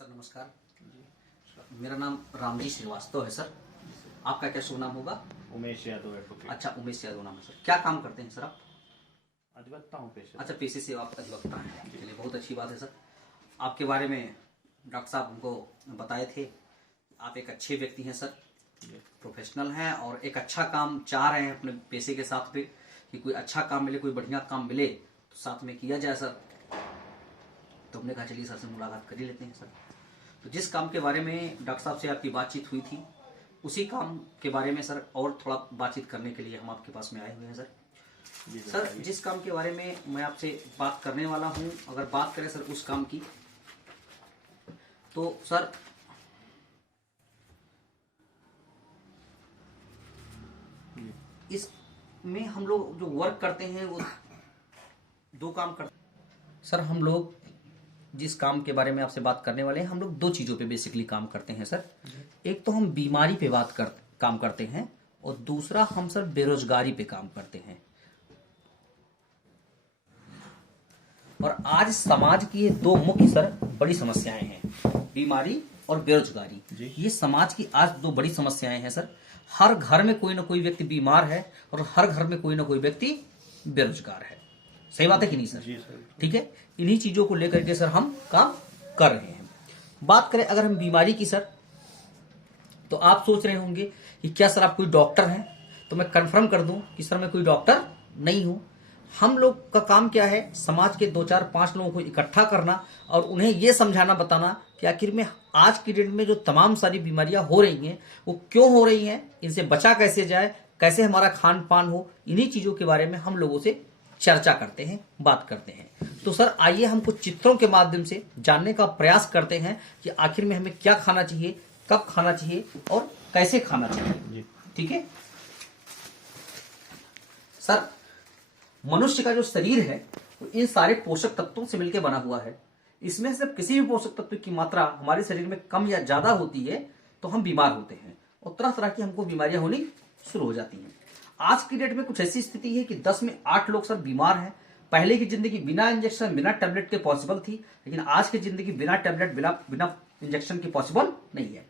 Sir नमस्कार। मेरा नाम रामजी श्रीवास्तव है सर। आपका क्या शुभ नाम होगा? उमेश यादव एडवोकेट। अच्छा, उमेश यादव नाम है सर। क्या काम करते हैं सर आप? अधिवक्ता हूँ पेशे। अच्छा, पेशे से आप अधिवक्ता हैं। चलिए, बहुत अच्छी बात है सर। आपके बारे में डॉक्टर साहब हमको बताए थे, आप एक अच्छे व्यक्ति हैं सर, प्रोफेशनल हैं और एक अच्छा काम चाह रहे हैं अपने पेशे के साथ भी, कि कोई अच्छा काम मिले, कोई बढ़िया काम मिले तो साथ में किया जाए सर। तो हमने कहा चलिए सर से मुलाकात कर ही लेते हैं सर। तो जिस काम के बारे में डॉक्टर साहब से आपकी बातचीत हुई थी, उसी काम के बारे में सर और थोड़ा बातचीत करने के लिए हम आपके पास में आए हुए हैं सर। सर, जिस काम के बारे में मैं आपसे बात करने वाला हूं, अगर बात करें सर उस काम की, तो सर इसमें हम लोग जो वर्क करते हैं वो दो काम करते हैं सर। हम लोग जिस काम के बारे में आपसे बात करने वाले हैं, हम लोग दो चीजों पे बेसिकली काम करते हैं सर। एक तो हम बीमारी पे काम करते हैं और दूसरा हम सर बेरोजगारी पे काम करते हैं। और आज समाज की ये दो मुख्य सर बड़ी समस्याएं हैं, बीमारी और बेरोजगारी। ये समाज की आज दो बड़ी समस्याएं हैं सर। हर घर में कोई ना कोई व्यक्ति बीमार है और हर घर में कोई ना कोई व्यक्ति बेरोजगार है। सही बात है कि नहीं सर? जी सर। ठीक है, इन्हीं चीजों को लेकर के सर हम काम कर रहे हैं। बात करें अगर हम बीमारी की सर, तो आप सोच रहे होंगे कि क्या सर आप कोई डॉक्टर हैं? तो मैं कंफर्म कर दूं कि सर मैं कोई डॉक्टर नहीं हूं। हम लोग का काम क्या है, समाज के 2 4 5 लोगों को इकट्ठा करना और उन्हें यह समझाना बताना कि आखिर में आज की डेट में जो तमाम सारी बीमारियां हो रही हैं वो क्यों हो रही हैं, इनसे बचा कैसे जाए, कैसे हमारा खान पान हो, इन्हीं चीजों के बारे में हम लोगों से चर्चा करते हैं, बात करते हैं। तो सर आइए हम कुछ चित्रों के माध्यम से जानने का प्रयास करते हैं कि आखिर में हमें क्या खाना चाहिए, कब खाना चाहिए और कैसे खाना चाहिए। ठीक है सर, मनुष्य का जो शरीर है वो इन सारे पोषक तत्वों से मिलकर बना हुआ है। इसमें से किसी भी पोषक तत्व की मात्रा हमारे शरीर में कम या ज्यादा होती है तो हम बीमार होते हैं और तरह तरह की हमको बीमारियां होनी शुरू हो जाती हैं। आज की डेट में कुछ ऐसी स्थिति है कि 10 में 8 लोग सर बीमार हैं। पहले की जिंदगी बिना इंजेक्शन बिना टैबलेट के पॉसिबल थी, लेकिन आज की जिंदगी बिना टैबलेट बिना इंजेक्शन के पॉसिबल नहीं है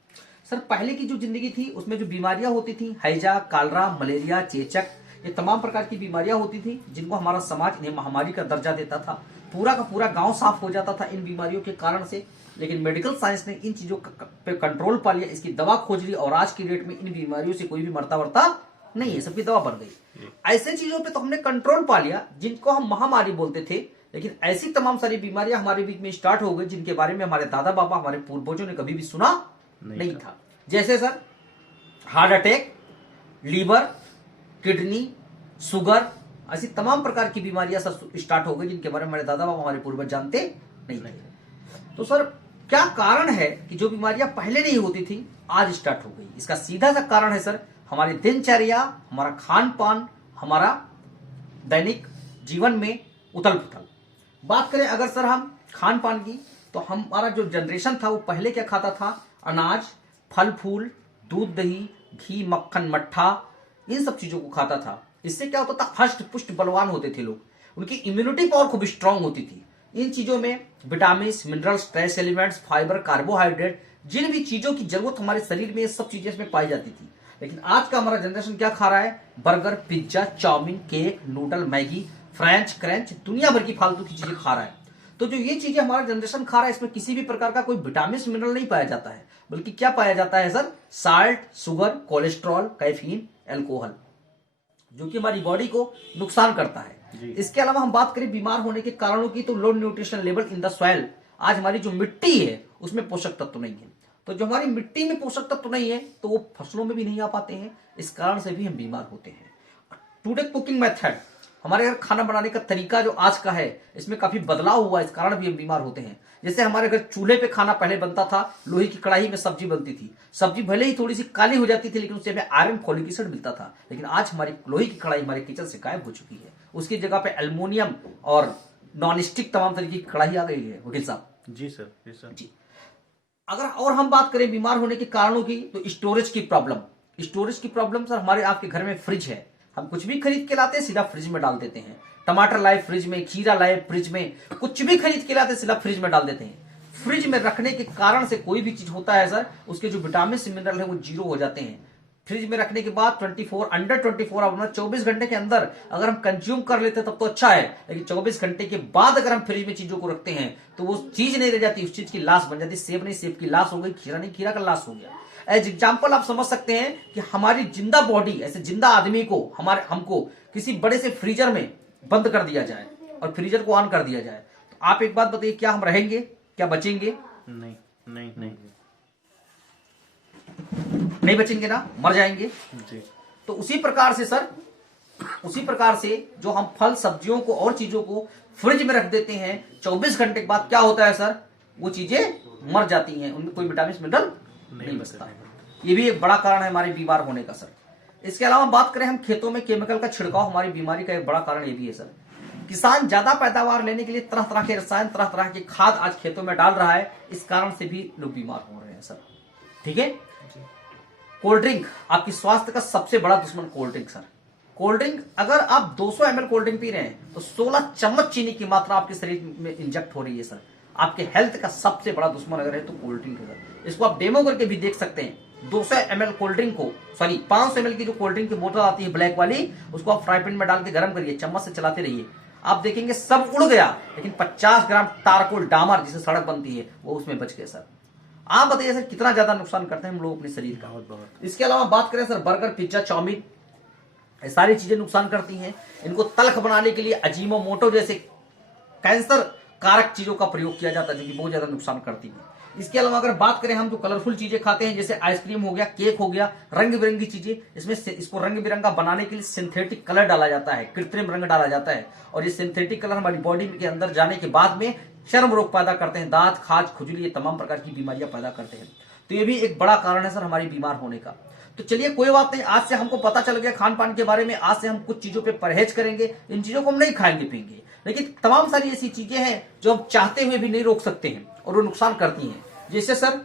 सर। पहले की जो जिंदगी थी उसमें जो बीमारियां होती थी, हैजा, कालरा, मलेरिया, चेचक, ये तमाम प्रकार की बीमारियां होती थी जिनको हमारा समाज इन्हें महामारी का दर्जा देता था। पूरा का पूरा गांव साफ हो जाता था इन बीमारियों के कारण से। लेकिन मेडिकल साइंस ने इन चीजों पे कंट्रोल पा लिया, इसकी दवा खोज ली और आज की डेट में इन बीमारियों से कोई भी मरता वरता नहीं है, सबकी दवा बन गई। ऐसे चीजों पे तो हमने कंट्रोल पा लिया जिनको हम महामारी बोलते थे, लेकिन ऐसी तमाम सारी बीमारियां हमारे बीच में स्टार्ट हो गई जिनके बारे में हमारे दादा बाबा, हमारे पूर्वजों ने कभी भी सुना नहीं था। जैसे sir heart attack, liver, kidney, sugar, ऐसी तमाम प्रकार की बीमारियां सर स्टार्ट हो गई जिनके बारे में हमारे दादा बाबा, हमारे पूर्वज जानते नहीं थे। तो सर क्या कारण है कि जो बीमारियां पहले नहीं होती थी आज स्टार्ट हो गई? इसका सीधा सा कारण है सर हमारी दिनचर्या, हमारा खान पान, हमारा दैनिक जीवन में उथल पुथल। बात करें अगर सर हम खान पान की, तो हमारा जो जनरेशन था वो पहले क्या खाता था? अनाज, फल फूल, दूध दही, घी, मक्खन, मट्ठा, इन सब चीजों को खाता था। इससे क्या होता था? हष्ट पुष्ट बलवान होते थे लोग, उनकी इम्यूनिटी पावर खूब स्ट्रांग होती थी। इन चीजों में vitamin, minerals, trace elements, fibre, carbohydrate, जिन भी चीजों की जरूरत हमारे शरीर में, ये सब चीजें इसमें पाई जाती थी। लेकिन आज का हमारा जनरेशन क्या खा रहा है? Burger, pizza, chowmein, cake, noodle, Maggi, French crunch, दुनिया भर की फालतू की चीजें खा रहा है। तो जो ये चीजें हमारा जनरेशन खा रहा है, इसमें किसी भी प्रकार का कोई विटामिन मिनरल नहीं पाया जाता है, बल्कि क्या पाया जाता है sir? Salt, sugar, cholesterol, caffeine, alcohol, जो कि हमारी बॉडी को नुकसान करता है। इसके अलावा हम बात करें बीमार होने के कारणों की, तो low nutrition level in the soil. आज हमारी जो मिट्टी है उसमें पोषक तत्व नहीं है, तो जो हमारी मिट्टी में पोषक तत्व नहीं है तो वो फसलों में भी नहीं आ पाते हैं। इस कारण से भी हम बीमार होते हैं। टुडे कुकिंग मेथड, हमारे घर खाना बनाने का तरीका जो आज का है, इसमें काफी बदलाव हुआ, इस कारण भी हम बीमार होते हैं। जैसे हमारे घर चूल्हे पे खाना पहले बनता था, लोहे की कढ़ाई में सब्जी बनती थी। सब्जी भले ही थोड़ी सी काली हो जाती थी, लेकिन उससे हमें आयरन, फोलिक एसिड मिलता था। लेकिन आज हमारी लोहे की कढ़ाई हमारे किचन से गायब हो चुकी है। उसकी जगह पे एल्युमिनियम और नॉन स्टिक तमाम तरीके की कढ़ाई आ गई है। वकील साहब जी सर। जी सर। जी। अगर और हम बात करें बीमार होने के कारणों की, तो स्टोरेज की प्रॉब्लम सर, हमारे आपके घर में फ्रिज है, हम कुछ भी खरीद के लाते हैं सीधा फ्रिज में डाल देते हैं। टमाटर लाए फ्रिज में, खीरा लाए फ्रिज में, कुछ भी खरीद के लाते सीधा फ्रिज में डाल देते हैं। फ्रिज में रखने के कारण से कोई भी चीज होता है सर, उसके जो विटामिन मिनरल है वो जीरो हो जाते हैं। फ्रिज में रखने के बाद 24 आवर 24 घंटे के अंदर अगर हम कंज्यूम कर लेते हैं तब तो अच्छा है, लेकिन 24 घंटे के बाद अगर हम फ्रिज में चीजों को रखते हैं तो वो चीज नहीं रह जाती, उस चीज की लाश बन जाती। सेब नहीं सेब की लाश हो गई, खीरा नहीं खीरा का लाश हो गया। एज एग्जाम्पल आप समझ सकते हैं कि हमारी जिंदा बॉडी, ऐसे जिंदा आदमी को हमको किसी बड़े से फ्रीजर में बंद कर दिया जाए और फ्रीजर को ऑन कर दिया जाए, तो आप एक बात बताइए, क्या हम रहेंगे, क्या बचेंगे? नहीं नहीं नहीं नहीं बचेंगे ना, मर जाएंगे। जी। तो उसी प्रकार से सर, उसी प्रकार से जो हम फल सब्जियों को और चीजों को फ्रिज में रख देते हैं, 24 घंटे के बाद क्या होता है सर, वो चीजें मर जाती हैं, उनमें कोई विटामिन मिनरल नहीं बचता। ये भी एक बड़ा कारण है हमारे बीमार होने का सर। इसके अलावा बात करें हम खेतों में केमिकल का छिड़काव, हमारी बीमारी का एक बड़ा कारण ये भी है सर। किसान ज्यादा पैदावार लेने के लिए तरह तरह के रसायन, तरह तरह की खाद आज खेतों में डाल रहा है, इस कारण से भी लोग बीमार हो रहे हैं सर। ठीक है। कोल्ड ड्रिंक आपकी स्वास्थ्य का सबसे बड़ा दुश्मन cold drink sir. Cold drink, अगर आप 200 ml कोल्ड ड्रिंक पी रहे हैं तो 16 चम्मच चीनी की मात्रा आपके शरीर में इंजेक्ट हो रही है सर। आपके हेल्थ का सबसे बड़ा दुश्मन अगर है तो कोल्ड ड्रिंक है सर। इसको आप डेमो करके भी देख सकते हैं। 200 ml कोल्ड ड्रिंक को, सॉरी 500 ml की जो कोल्ड ड्रिंक की बोतल आती है ब्लैक वाली, उसको आप फ्राई पैन में डाल के गर्म करिए, चम्मच से चलाते रहिए, आप देखेंगे सब उड़ गया, लेकिन 50 ग्राम तारकोल डामर जिसे सड़क बनती है वो उसमें बच गए सर। आप बताइए सर कितना ज्यादा नुकसान करते हैं हम लोग अपने शरीर का। बहुत। इसके अलावा बात करें सर, बर्गर, पिज्जा, चाउमीन, ये सारी चीजें नुकसान करती हैं। इनको तल्ख बनाने के लिए अजीनोमोटो जैसे कैंसर कारक चीजों का प्रयोग किया जाता है, जो कि बहुत ज्यादा नुकसान करती है। इसके अलावा अगर बात करें हम जो कलरफुल चीजें खाते हैं, जैसे आइसक्रीम हो गया, केक हो गया, रंग बिरंगी चीजें, इसमें इसको रंग बिरंगा बनाने के लिए सिंथेटिक कलर डाला जाता है, कृत्रिम रंग डाला जाता है, और ये सिंथेटिक कलर हमारी बॉडी के अंदर जाने के बाद में चर्म रोग पैदा करते हैं, दांत, खाज, खुजली, ये तमाम प्रकार की बीमारियां पैदा करते हैं। तो ये भी एक बड़ा कारण है सर हमारी बीमार होने का। तो चलिए कोई बात नहीं, आज से हमको पता चल गया खान पान के बारे में, आज से हम कुछ चीजों पे परहेज करेंगे, इन चीजों को हम नहीं खाएंगे पिएंगे, लेकिन तमाम सारी ऐसी चीजें हैं जो हम चाहते हुए भी नहीं रोक सकते हैं और वो नुकसान करती हैं। जैसे सर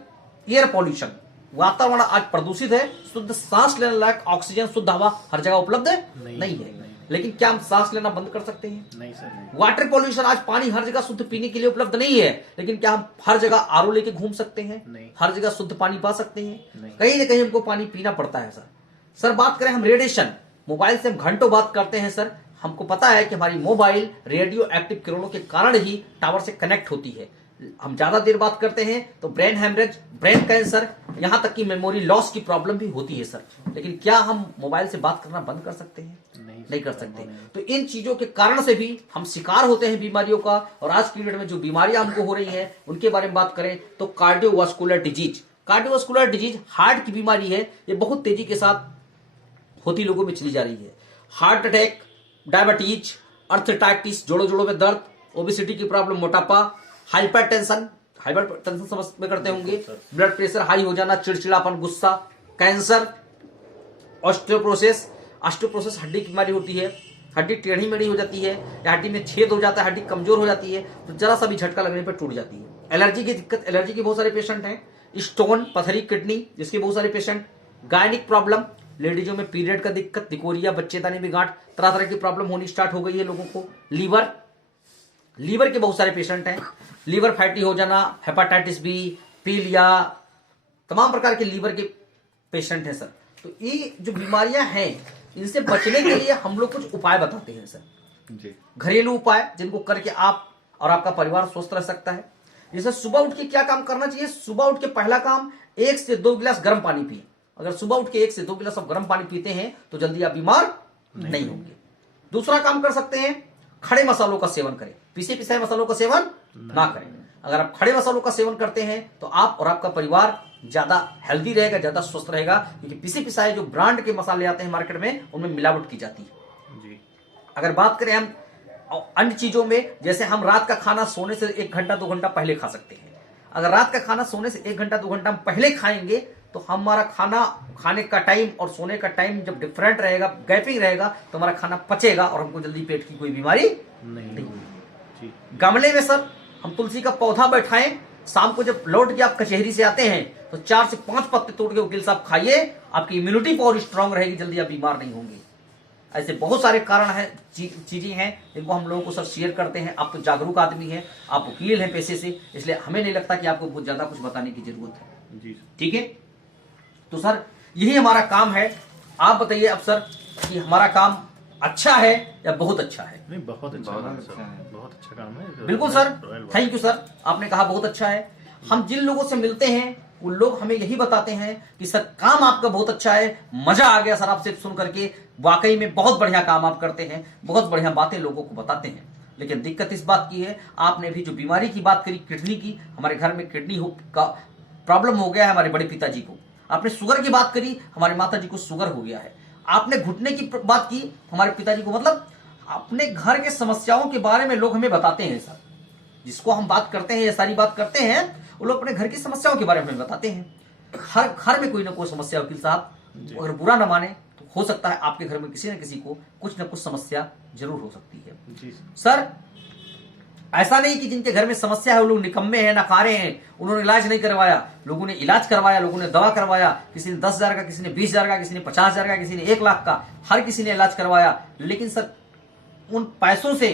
एयर पॉल्यूशन, वातावरण आज प्रदूषित है, शुद्ध सांस लेने लायक ऑक्सीजन, शुद्ध हवा हर जगह उपलब्ध नहीं है। लेकिन क्या हम सांस लेना बंद कर सकते हैं? नहीं सर नहीं। वाटर पॉल्यूशन, आज पानी हर जगह शुद्ध पीने के लिए उपलब्ध नहीं है, लेकिन क्या हम हर जगह आरओ लेके घूम सकते हैं? नहीं। हर जगह शुद्ध पानी पा सकते हैं? नहीं। कहीं ना कहीं हमको पानी पीना पड़ता है सर। बात करें हम रेडिएशन, मोबाइल से हम घंटों बात करते हैं सर, हमको पता है कि हमारी मोबाइल रेडियो एक्टिव किरणों के कारण ही टावर से कनेक्ट होती है। हम ज्यादा देर बात करते हैं तो ब्रेन हेमरेज, ब्रेन कैंसर, यहां तक कि मेमोरी लॉस की प्रॉब्लम भी होती है सर। लेकिन क्या हम मोबाइल से बात करना बंद कर सकते हैं? नहीं कर सकते। तो इन चीजों के कारण से भी हम शिकार होते हैं बीमारियों का। और आज की डेट में जो बीमारियां हमको हो रही हैं उनके बारे में बात करें तो cardiovascular disease, cardiovascular disease heart की बीमारी है, ये बहुत तेजी के साथ होती लोगों में चली जा रही है। हार्ट अटैक, डायबिटीज, अर्थराइटिस, जोड़ों में दर्द, ओबेसिटी की प्रॉब्लम, मोटापा, हाइपरटेंशन समझ में करते होंगे, ब्लड प्रेशर हाई हो जाना, चिड़चिड़ापन, गुस्सा, कैंसर, ऑस्टियोपोरोसिस हड्डी की बीमारी होती है, हड्डी टेढ़ी मेढ़ी हो जाती है, या हड्डी में छेद हो जाता है, हड्डी कमजोर हो जाती है, तो जरा सा भी झटका लगने पर टूट जाती है। एलर्जी की दिक्कत, एलर्जी के बहुत सारे पेशेंट हैं। स्टोन, पथरी किडनी, जिसके बहुत सारे पेशेंट। गायनिक प्रॉब्लम, लेडीजों में पीरियड का दिक्कत, तिकोरिया, बच्चेदानी में गांठ, तरह तरह की प्रॉब्लम होनी स्टार्ट हो गई है लोगों को। लीवर के बहुत सारे पेशेंट हैं, लीवर फैटी हो जाना, हेपाटाइटिस बी, पीलिया, तमाम प्रकार के लीवर के पेशेंट हैं सर। तो ये जो बीमारियां हैं, इनसे बचने के लिए हम लोग कुछ उपाय बताते हैं सर जी। घरेलू उपाय, जिनको करके आप और आपका परिवार स्वस्थ रह सकता है। जैसे सुबह उठ के क्या काम करना चाहिए? सुबह उठ के पहला काम 1 से 2 गिलास गर्म पानी पिए। अगर सुबह उठ के 1 से 2 गिलास आप गर्म पानी पीते हैं तो जल्दी आप बीमार नहीं होंगे। दूसरा काम कर सकते हैं, खड़े मसालों का सेवन करें, पिसे पिसाए मसालों का सेवन ना करें। अगर आप खड़े मसालों का सेवन करते हैं तो आप और आपका परिवार ज्यादा हेल्दी रहेगा, ज्यादा स्वस्थ रहेगा, क्योंकि पिसे पिसाए जो ब्रांड के मसाले आते हैं मार्केट में, उनमें मिलावट की जाती है जी। अगर बात करें हम अन्य चीजों में, जैसे हम रात का खाना सोने से 1 घंटा 2 घंटा पहले खा सकते हैं। अगर रात का खाना सोने से 1 घंटा 2 घंटा हम पहले खाएंगे तो हमारा खाना खाने का टाइम और सोने का टाइम जब डिफरेंट रहेगा, गैपिंग रहेगा, तो हमारा खाना पचेगा और हमको जल्दी पेट की कोई बीमारी नहीं होगी। गमले में सर हम तुलसी का पौधा बैठाएं, शाम को जब लौट के आप कचहरी से आते हैं तो 4 से 5 पत्ते तोड़ के वकील साहब खाइए, आपकी इम्यूनिटी पावर स्ट्रांग रहेगी, जल्दी आप बीमार नहीं होंगे। ऐसे बहुत सारे कारण हैं, चीजें हैं जिनको हम लोगों को सर शेयर करते हैं। आप तो जागरूक आदमी हैं, आप वकील हैं पेशे से, इसलिए हमें नहीं लगता कि आपको बहुत ज्यादा कुछ बताने की जरूरत है। जी सर। ठीक है, तो सर यही हमारा काम है। आप बताइए अब सर कि हमारा काम अच्छा है या बहुत अच्छा है? नहीं, बहुत अच्छा बहुत काम अच्छा सर, है। बहुत अच्छा काम है। बिल्कुल sir, royal thank you sir, आपने कहा बहुत अच्छा है। हम जिन लोगों से मिलते हैं वो लोग हमें यही बताते हैं कि सर काम आपका बहुत अच्छा है, मजा आ गया सर आपसे सुन करके, वाकई में बहुत बढ़िया काम आप करते हैं, बहुत बढ़िया बातें लोगों को बताते हैं। लेकिन दिक्कत इस बात की है, आपने भी जो बीमारी की बात करी किडनी की, हमारे घर में किडनी का प्रॉब्लम हो गया है हमारे बड़े पिताजी को। आपने शुगर की बात करी, हमारे माता जी को शुगर हो गया है। आपने घुटने की बात की, हमारे पिताजी को, मतलब अपने घर के समस्याओं के बारे में लोग हमें बताते हैं सर। जिसको हम बात करते हैं, ये सारी बात करते हैं, वो लोग अपने घर की समस्याओं के बारे में बताते हैं। हर घर में कोई ना कोई समस्या, वकील साहब, अगर बुरा ना माने तो हो सकता है आपके घर में किसी न किसी को कुछ ना कुछ समस्या जरूर हो सकती है। जी सर ऐसा नहीं कि जिनके घर में समस्या है वो लोग निकम्मे हैं, नकारे हैं, उन्होंने इलाज नहीं करवाया। लोगों ने इलाज करवाया, लोगों ने दवा करवाया, किसी ने 10,000 का, किसी ने 20,000 का, किसी ने 50,000 का, किसी ने 1 लाख का, हर किसी ने इलाज करवाया। लेकिन सर उन पैसों से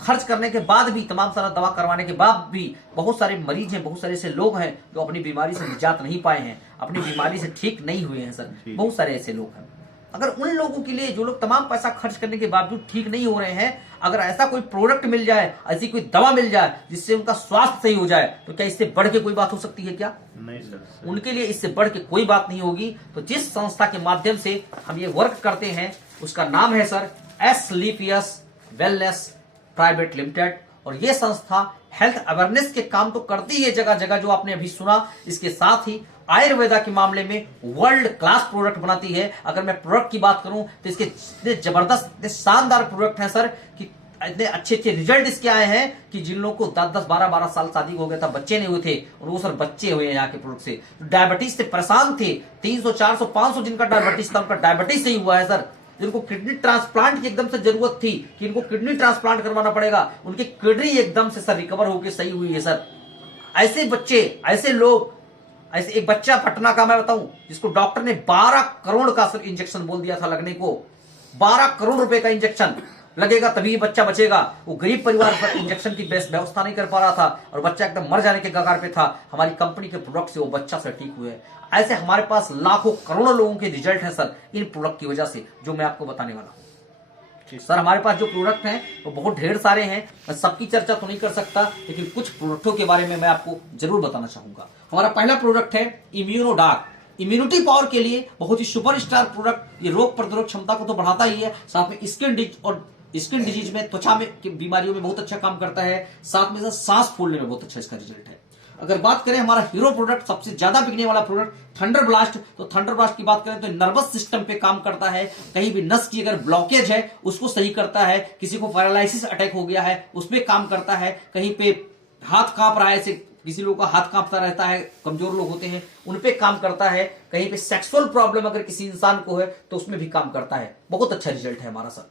खर्च करने के बाद भी, तमाम सारा दवा करवाने के बाद भी, बहुत सारे मरीज हैं, बहुत सारे ऐसे लोग हैं जो अपनी बीमारी से निजात नहीं पाए हैं, अपनी बीमारी से ठीक नहीं हुए हैं सर। बहुत सारे ऐसे लोग हैं। अगर उन लोगों के लिए जो लोग तमाम पैसा खर्च करने के बावजूद ठीक नहीं हो रहे हैं, अगर ऐसा कोई प्रोडक्ट मिल जाए, ऐसी कोई दवा मिल जाए जिससे उनका स्वास्थ्य सही हो जाए, तो क्या इससे बढ़ के कोई बात हो सकती है क्या? नहीं सर। उनके लिए इससे बढ़ के कोई बात नहीं होगी। तो जिस संस्था के माध्यम से हम ये वर्क करते हैं उसका नाम है sir Asclepius wellness private limited. और ये संस्था हेल्थ अवेयरनेस के काम तो करती है जगह जगह, जो आपने अभी सुना। इसके साथ ही आयुर्वेदा के मामले में वर्ल्ड क्लास प्रोडक्ट बनाती है। अगर मैं प्रोडक्ट की बात करूं तो इसके इतने जबरदस्त, इतने शानदार प्रोडक्ट हैं सर कि इतने अच्छे अच्छे रिजल्ट इसके आए हैं कि जिन लोगों को 10-10, 12-12 साल शादी हो गया था, बच्चे नहीं हुए थे, और वो सर बच्चे हुए हैं यहाँ के प्रोडक्ट से। डायबिटीज से परेशान थे, 300, 400, 500 जिनका डायबिटीज था, उनका डायबिटीज सही हुआ है सर। जिनको किडनी ट्रांसप्लांट की एकदम से जरूरत थी कि इनको किडनी ट्रांसप्लांट करवाना पड़ेगा, उनकी किडनी एकदम से सर रिकवर होकर सही हुई है सर। ऐसे बच्चे, ऐसे लोग, ऐसे एक बच्चा पटना का मैं बताऊं जिसको डॉक्टर ने 12 करोड़ का सर इंजेक्शन बोल दिया था लगने को। 12 करोड़ रुपए का इंजेक्शन लगेगा तभी ये बच्चा बचेगा। वो गरीब परिवार पर इंजेक्शन की बेस्ट व्यवस्था नहीं कर पा रहा था और बच्चा एकदम मर जाने के कगार पे था। हमारी कंपनी के प्रोडक्ट से वो बच्चा सर ठीक हुए। ऐसे हमारे पास लाखों करोड़ों लोगों के रिजल्ट हैं सर इन प्रोडक्ट की वजह से, जो मैं आपको बताने वाला हूं। सर हमारे पास जो प्रोडक्ट हैं वो बहुत ढेर सारे हैं, मैं सबकी चर्चा तो नहीं कर सकता, लेकिन कुछ प्रोडक्टों के बारे में मैं आपको जरूर बताना चाहूंगा। हमारा पहला प्रोडक्ट है इम्यूनोडाक। इम्यूनिटी पावर के लिए बहुत ही सुपरस्टार प्रोडक्ट। ये रोग प्रतिरोधक क्षमता को तो बढ़ाता ही है, साथ में स्किन डिजीज में, त्वचा में की बीमारियों में बहुत अच्छा काम करता है, साथ में सांस फूलने में बहुत अच्छा इसका रिजल्ट है। अगर बात करें हमारा हीरो प्रोडक्ट, सबसे ज्यादा बिकने वाला प्रोडक्ट थंडर ब्लास्ट, तो थंडर ब्लास्ट की बात करें तो नर्वस सिस्टम पे काम करता है। कहीं भी नस की अगर ब्लॉकेज है उसको सही करता है, किसी को पैरालिसिस अटैक हो गया है उसमें काम करता है, कहीं पे हाथ कांप रहा है, ऐसे किसी लोगों का हाथ कांपता रहता है, कमजोर लोग होते हैं उन पे काम करता है, कहीं पे सेक्सुअल प्रॉब्लम अगर किसी इंसान को है तो उसमें भी काम करता है। बहुत अच्छा रिजल्ट है हमारा सर।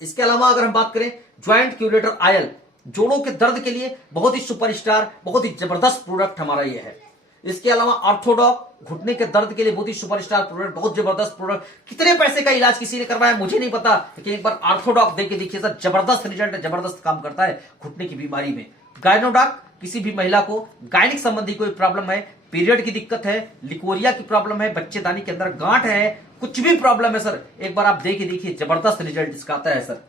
इसके अलावा अगर हम बात करें ज्वाइंट क्यूरेटर आयल, जोड़ों के दर्द के लिए बहुत ही सुपरस्टार, बहुत ही जबरदस्त प्रोडक्ट हमारा ये है। इसके अलावा ऑर्थोडॉक, घुटने के दर्द के लिए बहुत ही सुपरस्टार प्रोडक्ट, बहुत जबरदस्त प्रोडक्ट। कितने पैसे का इलाज किसी ने करवाया मुझे नहीं पता, लेकिन एक बार ऑर्थोडॉक देख के देखिए सर, जबरदस्त रिजल्ट है, जबरदस्त काम करता है घुटने की बीमारी में। गायनोडॉक, किसी भी महिला को गायनिक संबंधी कोई प्रॉब्लम है, पीरियड की दिक्कत है, लिकोरिया की प्रॉब्लम है, बच्चेदानी के अंदर गांठ है, कुछ भी प्रॉब्लम है सर, एक बार आप देख के देखिए, जबरदस्त रिजल्ट इसका आता है सर।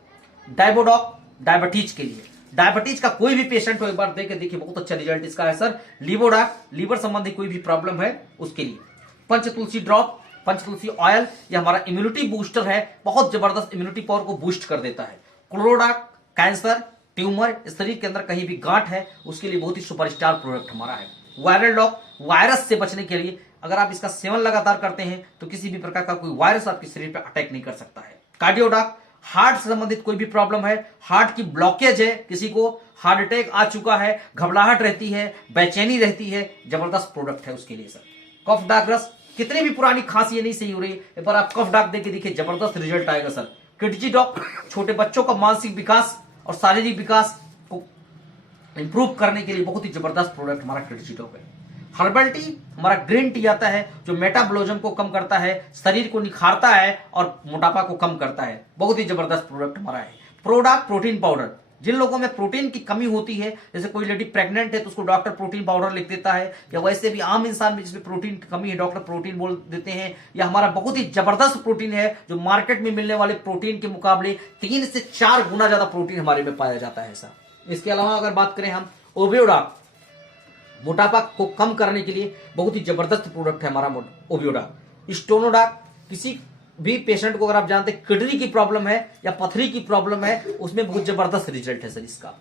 डायबोडॉक, डायबिटीज के लिए, डायबिटीज का कोई भी पेशेंट हो एक बार देख के देखिए, बहुत अच्छा रिजल्ट इसका है सर। लिवोडाक, लीवर संबंधी कोई भी प्रॉब्लम है उसके लिए। पंचतुलसी ड्रॉप, पंचतुलसी ऑयल, ये हमारा इम्यूनिटी बूस्टर है, बहुत जबरदस्त इम्यूनिटी पावर को बूस्ट कर देता है। क्लोरोडाक, कैंसर, ट्यूमर, शरीर के अंदर कहीं भी गांठ है उसके लिए बहुत ही सुपरस्टार प्रोडक्ट हमारा है। वायरल लॉक, वायरस से बचने के लिए अगर आप इसका सेवन लगातार करते हैं तो किसी भी प्रकार का कोई वायरस आपके शरीर पर अटैक नहीं कर सकता है। कार्डियोडाक, हार्ट से संबंधित कोई भी प्रॉब्लम है, हार्ट की ब्लॉकेज है, किसी को हार्ट अटैक आ चुका है, घबराहट रहती है, बेचैनी रहती है, जबरदस्त प्रोडक्ट है उसके लिए सर। कफ डाकरस, कितनी भी पुरानी खांसी नहीं सही हो रही, एक बार आप कफ डाक देके देखिए, जबरदस्त रिजल्ट आएगा सर। किडजी डॉक, छोटे बच्चों का मानसिक विकास और शारीरिक विकास को इंप्रूव करने के लिए बहुत ही जबरदस्त प्रोडक्ट हमारा किडजी डॉक है। हर्बल टी हमारा ग्रीन टी आता है जो मेटाबॉलिज्म को कम करता है, शरीर को निखारता है और मोटापा को कम करता है। बहुत ही जबरदस्त प्रोडक्ट हमारा है। प्रोडक्ट प्रोटीन पाउडर, जिन लोगों में प्रोटीन की कमी होती है, जैसे कोई लेडी प्रेग्नेंट है तो उसको डॉक्टर प्रोटीन पाउडर लिख देता है, या वैसे भी आम इंसान में जिसमें प्रोटीन की कमी है डॉक्टर प्रोटीन बोल देते हैं। या हमारा बहुत ही जबरदस्त प्रोटीन है जो मार्केट में मिलने वाले प्रोटीन के मुकाबले 3 से 4 गुना ज्यादा प्रोटीन हमारे में पाया जाता है ऐसा। इसके अलावा अगर बात करें हम ओबियोडा, मोटापा को कम करने के लिए बहुत ही जबरदस्त प्रोडक्ट है हमारा ओबियोडा। स्टोनोडा, किसी भी पेशेंट को अगर आप जानते हैं किडनी की प्रॉब्लम है या पथरी की प्रॉब्लम है, उसमें बहुत जबरदस्त रिजल्ट है सर इसका।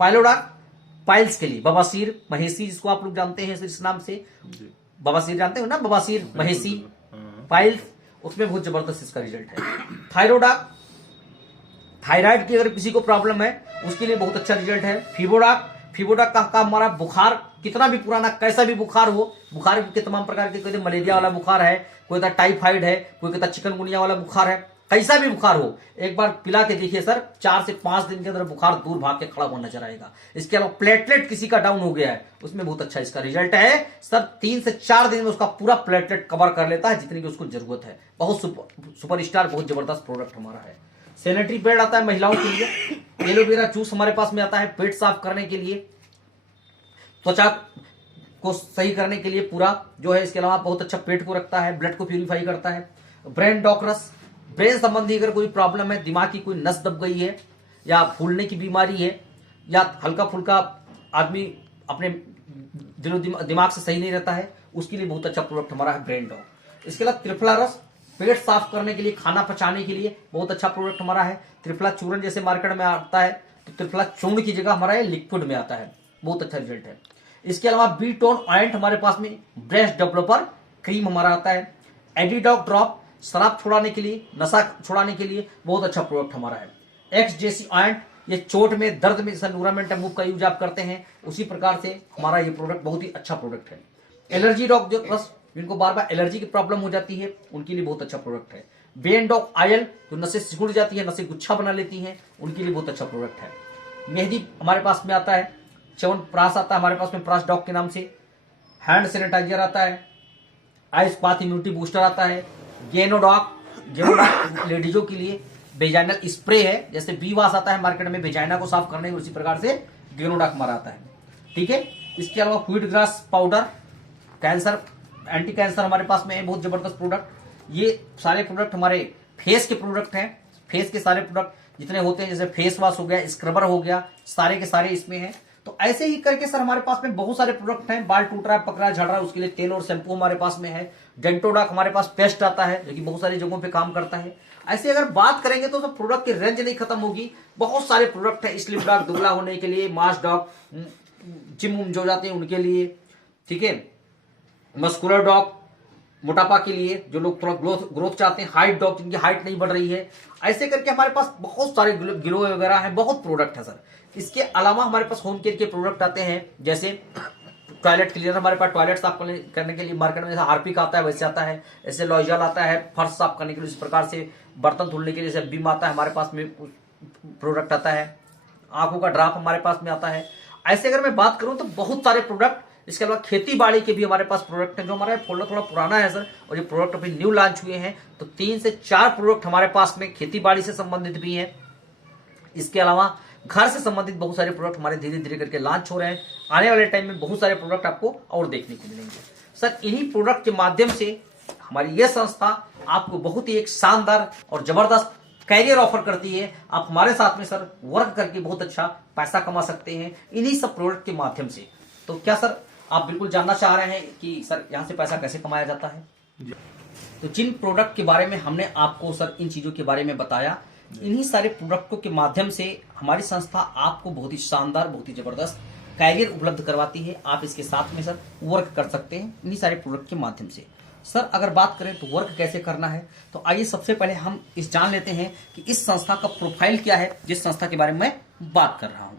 पाइलोडा, पाइल्स के लिए, बवासीर महेसी जिसको आप लोग जानते हैं इस नाम से, बवासीर जानते हो ना, बवासीर महेसी पाइल्स, उसमें बहुत जबरदस्त इसका रिजल्ट है। थायरोडा, थायराइड की अगर किसी को प्रॉब्लम है उसके लिए बहुत अच्छा रिजल्ट है। फीबोडा का हमारा बुखार कितना भी पुराना कैसा भी बुखार हो, बुखार के तमाम प्रकार के, कोई मलेरिया वाला बुखार है, कोई टाइफाइड है, कोई कहता चिकनगुनिया वाला बुखार है, कैसा भी बुखार हो एक बार पिला के देखिए सर, 4 से 5 दिन के अंदर बुखार दूर भाग के खड़ा हुआ नजर आएगा। इसके अलावा प्लेटलेट किसी का डाउन हो गया है, उसमें बहुत अच्छा इसका रिजल्ट है सर। 3 से 4 दिन में उसका पूरा प्लेटलेट कवर कर लेता है जितनी की उसको जरूरत है। बहुत सुपरस्टार, बहुत जबरदस्त प्रोडक्ट हमारा है। सैनिटरी पैड आता है महिलाओं के लिए। एलोवेरा जूस हमारे पास में आता है पेट साफ करने के लिए, त्वचा को सही करने के लिए पूरा जो है। इसके अलावा बहुत अच्छा पेट को रखता है, ब्लड को प्यूरिफाई करता है। ब्रेन डॉक्टरस, ब्रेन संबंधी अगर कोई प्रॉब्लम है, दिमाग की कोई नस दब गई है या फूलने की बीमारी है, या हल्का फुल्का आदमी अपने दिमाग से सही नहीं रहता है, उसके लिए बहुत अच्छा प्रोडक्ट हमारा है ब्रेन डॉग। इसके अलावा त्रिफला रस, पेट साफ करने के लिए, खाना पचाने के लिए बहुत अच्छा प्रोडक्ट हमारा है। त्रिफला चूर्ण जैसे मार्केट में आता है तो त्रिफला चूर्ण की जगह हमारा लिक्विड में आता है, बहुत अच्छा रिजल्ट है। इसके अलावा बी टोन ऑइंट हमारे पास में, ब्रेस्ट डेवलपर क्रीम हमारा आता है। एडिडॉक ड्रॉप शराब छुड़ाने के लिए, नशा छुड़ाने के लिए बहुत अच्छा प्रोडक्ट हमारा है। एक्स जेसी ऑइंट, ये चोट में दर्द में जैसा न्यूरामेंट मूव का यूज आप करते हैं उसी प्रकार से हमारा ये प्रोडक्ट बहुत ही अच्छा प्रोडक्ट है। एलर्जी डॉग जो बस जिनको बार बार एलर्जी की प्रॉब्लम हो जाती है उनके लिए बहुत अच्छा प्रोडक्ट है। बेन डॉग ऑयल, जो नसें सिकुड़ जाती है, नसें गुच्छा बना लेती हैं, उनके लिए बहुत अच्छा प्रोडक्ट है। मेहंदी हमारे पास में आता है। च्यवन प्राश आता है हमारे पास में, प्राश डॉग के नाम से। हैंड सैनिटाइजर आता है। आइस पाथ इम्यूनिटी बूस्टर आता है। गेनोडॉक लेडीजों के लिए वेजाइनल स्प्रे है, जैसे बी वाश आता है मार्केट में वेजाइना को साफ करने के, उसी प्रकार से गेनोडॉक हमारा आता है। ठीक है। इसके अलावा wheat grass powder, cancer anti cancer हमारे पास में है, बहुत जबरदस्त प्रोडक्ट। ये सारे प्रोडक्ट हमारे फेस के प्रोडक्ट हैं। फेस के सारे प्रोडक्ट जितने होते हैं, जैसे फेस वॉश हो गया, स्क्रबर हो गया, सारे के सारे इसमें हैं। तो ऐसे ही करके सर हमारे पास में बहुत सारे प्रोडक्ट हैं। बाल टूट रहा है, पकड़ा झड़ रहा है, उसके लिए तेल और शैम्पू हमारे पास में है। डेंटोडॉक हमारे पास पेस्ट आता है जो कि बहुत सारी जगहों पे काम करता है। ऐसे अगर बात करेंगे तो सब प्रोडक्ट की रेंज नहीं खत्म होगी, बहुत सारे प्रोडक्ट है। स्लिम डॉग दुबला होने के लिए, मास डॉग जिम जो जाते हैं उनके लिए, ठीक है। मस्कुलर डॉग मोटापा के लिए, जो लोग थोड़ा ग्रोथ चाहते हैं। हाइट डॉग जिनकी हाइट नहीं बढ़ रही है। ऐसे करके हमारे पास बहुत सारे गिलो वगैरह है, बहुत प्रोडक्ट है सर। इसके अलावा हमारे पास होम केयर के प्रोडक्ट आते हैं, जैसे टॉयलेट क्लीनर हमारे पास टॉयलेट साफ करने के लिए मार्केट में जैसे हार्पिक आता है वैसे आता है, ऐसे लॉयजल आता है फर्श साफ करने के लिए, इस प्रकार से बर्तन धुलने के लिए जैसे बीम आता है हमारे पास में प्रोडक्ट आता है। आंखों का ड्राप हमारे पास में आता है। ऐसे अगर मैं बात करूं तो बहुत सारे प्रोडक्ट। इसके अलावा खेती बाड़ी के भी हमारे पास प्रोडक्ट है, जो हमारा फोल्डर थोड़ा पुराना है सर, और ये प्रोडक्ट अभी न्यू लॉन्च हुए हैं। तो 3 से 4 प्रोडक्ट हमारे पास में खेती बाड़ी से संबंधित भी हैं। इसके अलावा घर से संबंधित बहुत सारे प्रोडक्ट हमारे धीरे धीरे करके लॉन्च हो रहे हैं। आने वाले टाइम में बहुत सारे प्रोडक्ट आपको और देखने को मिलेंगे सर। इन्हीं प्रोडक्ट के माध्यम से हमारी यह संस्था आपको बहुत ही एक शानदार और जबरदस्त कैरियर ऑफर करती है। आप हमारे साथ में सर वर्क करके बहुत अच्छा पैसा कमा सकते हैं इन्हीं सब प्रोडक्ट के माध्यम से। तो क्या सर आप बिल्कुल जानना चाह रहे हैं कि सर यहाँ से पैसा कैसे कमाया जाता है? तो जिन प्रोडक्ट के बारे में हमने आपको सर इन चीजों के बारे में बताया, इन्हीं सारे प्रोडक्टों के माध्यम से हमारी संस्था आपको बहुत ही शानदार, बहुत ही जबरदस्त कैरियर उपलब्ध करवाती है। आप इसके साथ में सर वर्क कर सकते हैं इन्हीं सारे प्रोडक्ट के माध्यम से। सर अगर बात करें तो वर्क कैसे करना है, तो आइए सबसे पहले हम इस जान लेते हैं कि इस संस्था का प्रोफाइल क्या है, जिस संस्था के बारे में मैं बात कर रहा हूं।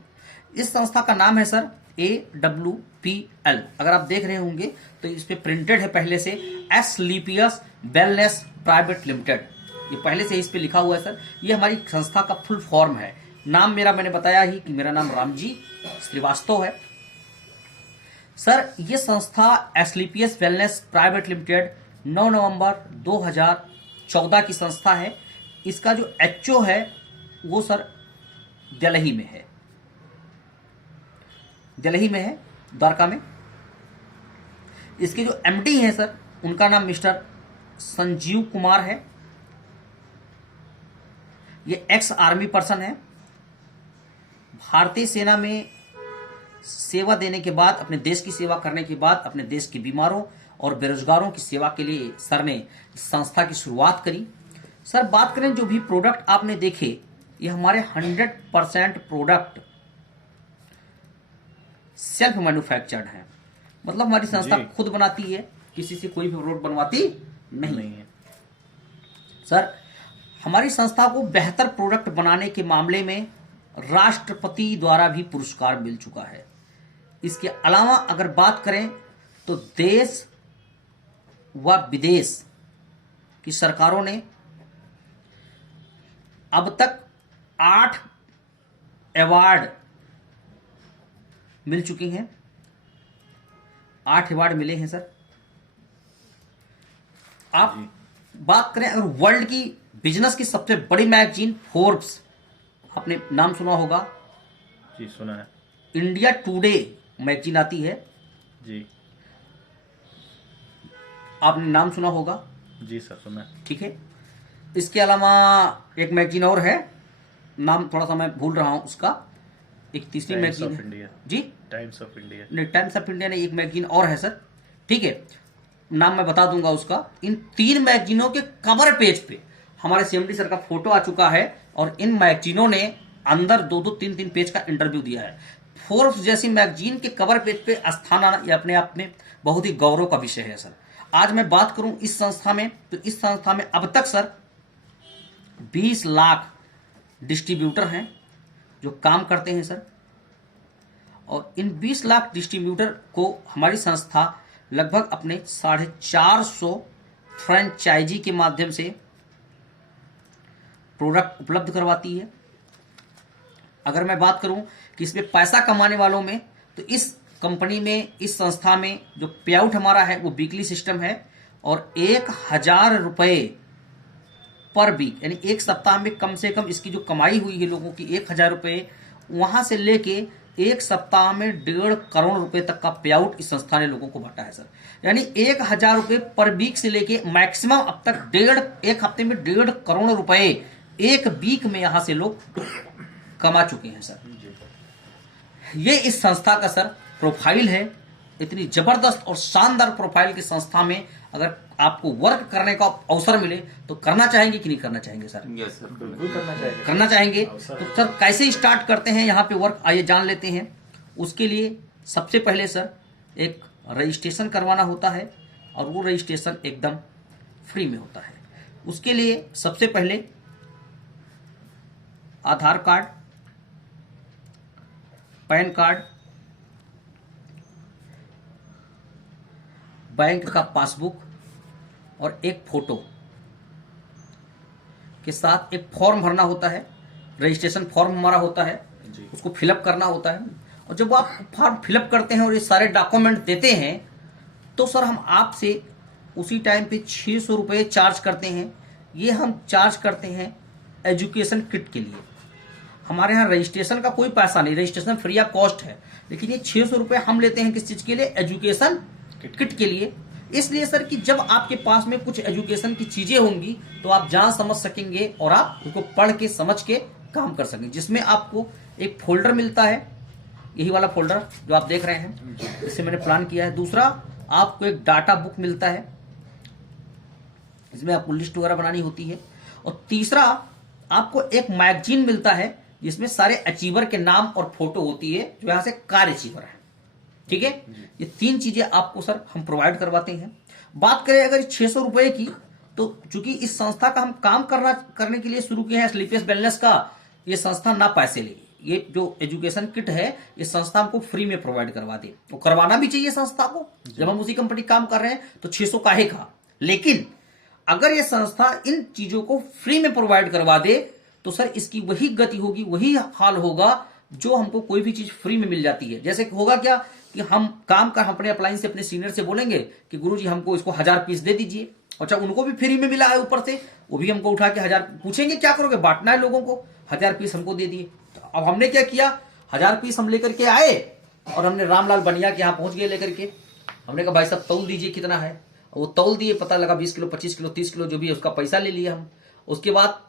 इस संस्था का नाम है सर AWPL। अगर आप देख रहे होंगे तो इस पे प्रिंटेड है पहले से एस्क्लेपियस वेलनेस प्राइवेट लिमिटेड, ये पहले से इस पे लिखा हुआ है सर। ये हमारी संस्था का फुल फॉर्म है। नाम मेरा मैंने बताया ही कि मेरा नाम रामजी श्रीवास्तव है। सर ये संस्था एस्क्लेपियस वेलनेस प्राइवेट लिमिटेड 9 नवंबर 2014 की संस्था है। इसका जो एचओ है वो सर दिल्ली में है, द्वारका में। इसके जो एमडी हैं सर, उनका नाम मिस्टर संजीव कुमार है। ये एक्स आर्मी पर्सन है। भारतीय सेना में सेवा देने के बाद, अपने देश की सेवा करने के बाद, अपने देश के बीमारों और बेरोजगारों की सेवा के लिए सर ने इस संस्था की शुरुआत करी। सर बात करें, जो भी प्रोडक्ट आपने देखे, ये हमारे 100% प्रोडक्ट सेल्फ मैन्युफैक्चर्ड हैं। मतलब हमारी संस्था खुद बनाती है, किसी से कोई भी प्रोडक्ट बनवाती नहीं है। सर हमारी संस्था को बेहतर प्रोडक्ट बनाने के मामले में राष्ट्रपति द्वारा भी पुरस्कार मिल चुका है। इसके अलावा अगर बात करें तो देश व विदेश की सरकारों ने अब तक 8 अवार्ड मिल चुके हैं। 8 अवार्ड मिले हैं सर। आप बात करें अगर वर्ल्ड की बिजनेस की सबसे बड़ी मैगजीन फोर्ब्स, आपने नाम सुना होगा? जी सुना है। इंडिया टुडे मैगजीन आती है जी, आपने नाम सुना होगा? जी सर सुना है। ठीक है। इसके अलावा एक मैगजीन और है, नाम थोड़ा सा मैं भूल रहा हूं उसका, एक तीसरी टाइम्स मैगजीन ऑफ है। इंडिया। जी टाइम्स ऑफ इंडिया। नहीं, टाइम्स ऑफ इंडिया ने एक मैगजीन और है सर। ठीक है, नाम मैं बता दूंगा उसका। इन 3 मैगजीनों के कवर पेज पे हमारे सीएमडी सर का फोटो आ चुका है और इन मैगजीनों ने अंदर 2-2, 3-3 पेज का इंटरव्यू दिया है। फोर्ब्स जैसी मैगजीन के कवर पेज पे स्थान आना ये अपने आप में बहुत ही गौरव का विषय है सर। आज मैं बात करूं इस संस्था में, तो इस संस्था में अब तक सर 20 लाख डिस्ट्रीब्यूटर हैं जो काम करते हैं सर। और इन 20 लाख डिस्ट्रीब्यूटर को हमारी संस्था लगभग अपने 450 फ्रेंचाइजी के माध्यम से प्रोडक्ट उपलब्ध करवाती है। अगर मैं बात करूं कि इसमें पैसा कमाने वालों में, तो इस कंपनी में, इस संस्था में जो पे आउट हमारा है वो वीकली सिस्टम है और 1000 रुपये पर वीक, यानी एक सप्ताह में कम से कम इसकी जो कमाई हुई है लोगों की 1000 रुपये, वहां से लेके एक सप्ताह में 1.5 करोड़ रुपए तक का पे आउट इस संस्था ने लोगों को बांटा है सर। यानी 1000 रुपये पर वीक से लेके मैक्सिमम अब तक एक हफ्ते में 1.5 करोड़ रुपए एक वीक में यहां से लोग कमा चुके हैं सर। ये इस संस्था का सर प्रोफाइल है। इतनी जबरदस्त और शानदार प्रोफाइल की संस्था में अगर आपको वर्क करने का अवसर मिले तो करना चाहेंगे कि नहीं करना चाहेंगे सर? यस सर, बिल्कुल करना चाहिए। करना चाहेंगे। तो सर कैसे स्टार्ट करते हैं यहाँ पे वर्क, आइए जान लेते हैं। उसके लिए सबसे पहले सर एक रजिस्ट्रेशन करवाना होता है और वो रजिस्ट्रेशन एकदम फ्री में होता है। उसके लिए सबसे पहले आधार कार्ड, पैन कार्ड, बैंक का पासबुक और एक फोटो के साथ एक फॉर्म भरना होता है। रजिस्ट्रेशन फॉर्म हमारा होता है, उसको फिलअप करना होता है। और जब आप फॉर्म फिलअप करते हैं और ये सारे डॉक्यूमेंट देते हैं तो सर हम आपसे उसी टाइम पे 600 रुपये चार्ज करते हैं। ये हम चार्ज करते हैं एजुकेशन किट के लिए। हमारे यहाँ रजिस्ट्रेशन का कोई पैसा नहीं, रजिस्ट्रेशन फ्री ऑफ कॉस्ट है, लेकिन ये 600 रुपये हम लेते हैं किस चीज के लिए? एजुकेशन किट के लिए। इसलिए सर कि जब आपके पास में कुछ एजुकेशन की चीजें होंगी तो आप जान समझ सकेंगे और आप उसको पढ़ के समझ के काम कर सकेंगे। जिसमें आपको एक फोल्डर मिलता है, यही वाला फोल्डर जो आप देख रहे हैं, इससे मैंने प्लान किया है। दूसरा, आपको एक डाटा बुक मिलता है, इसमें आपको लिस्ट वगैरह बनानी होती है। और तीसरा, आपको एक मैगजीन मिलता है जिसमें सारे अचीवर के नाम और फोटो होती है जो यहां से कार अचीवर है। ठीक है, ये 3 चीजें आपको सर हम प्रोवाइड करवाते हैं। बात करें अगर 600 रुपए की, तो चूंकि इस संस्था का हम काम करने के लिए शुरू किए हैं एस्क्लेपियस वेलनेस का, ये संस्था ना पैसे ले। ये जो एजुकेशन किट है ये संस्था हमको फ्री में प्रोवाइड करवा दे, वो करवाना भी चाहिए संस्था को। जब हम उसी कंपनी काम कर रहे हैं तो 600 काहे का। लेकिन अगर ये संस्था इन चीजों को फ्री में प्रोवाइड करवा दे तो सर इसकी वही गति होगी, वही हाल होगा जो हमको कोई भी चीज फ्री में मिल जाती है। जैसे होगा क्या कि हम काम कर अपने अप्लायंस से अपने सीनियर से बोलेंगे कि गुरुजी हमको इसको 1000 पीस दे दीजिए, और अच्छा उनको भी फ्री में मिला है ऊपर से, वो भी हमको उठा के 1000 पूछेंगे क्या करोगे, बांटना है लोगों को, 1000 पीस हमको दे दिए। तो अब हमने क्या किया, 1000 पीस हम लेकर के आए और हमने रामलाल बनिया के यहाँ पहुंच गए लेकर के। हमने कहा भाई साहब तौल दीजिए कितना है, वो तौल दिए, पता लगा 20 किलो 25 किलो 30 किलो जो भी है उसका पैसा ले लिया हम। उसके बाद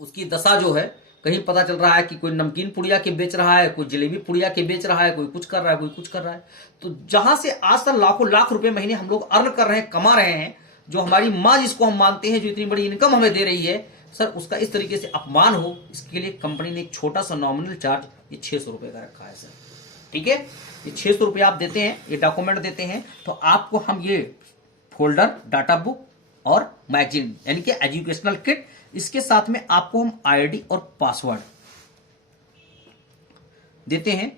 उसकी दशा जो है, कहीं पता चल रहा है कि कोई नमकीन पुड़िया के बेच रहा है, कोई जलेबी पुड़िया के बेच रहा है, कोई कुछ कर रहा है, कोई कुछ कर रहा है। तो जहां से आज तक लाखों लाख रुपए महीने हम लोग अर्न कर रहे हैं, कमा रहे हैं, जो हमारी माँ जिसको हम मानते हैं, जो इतनी बड़ी इनकम हमें दे रही है, सर उसका इस तरीके से अपमान हो, इसके लिए कंपनी ने एक छोटा सा नॉमिनल चार्ज ये 600 रुपए का रखा है सर। ठीक है, ये 600 रुपये आप देते हैं, ये डॉक्यूमेंट देते हैं, तो आपको हम ये फोल्डर, डाटा बुक और मैगजीन यानी कि एजुकेशनल किट, इसके साथ में आपको हम आईडी और पासवर्ड देते हैं।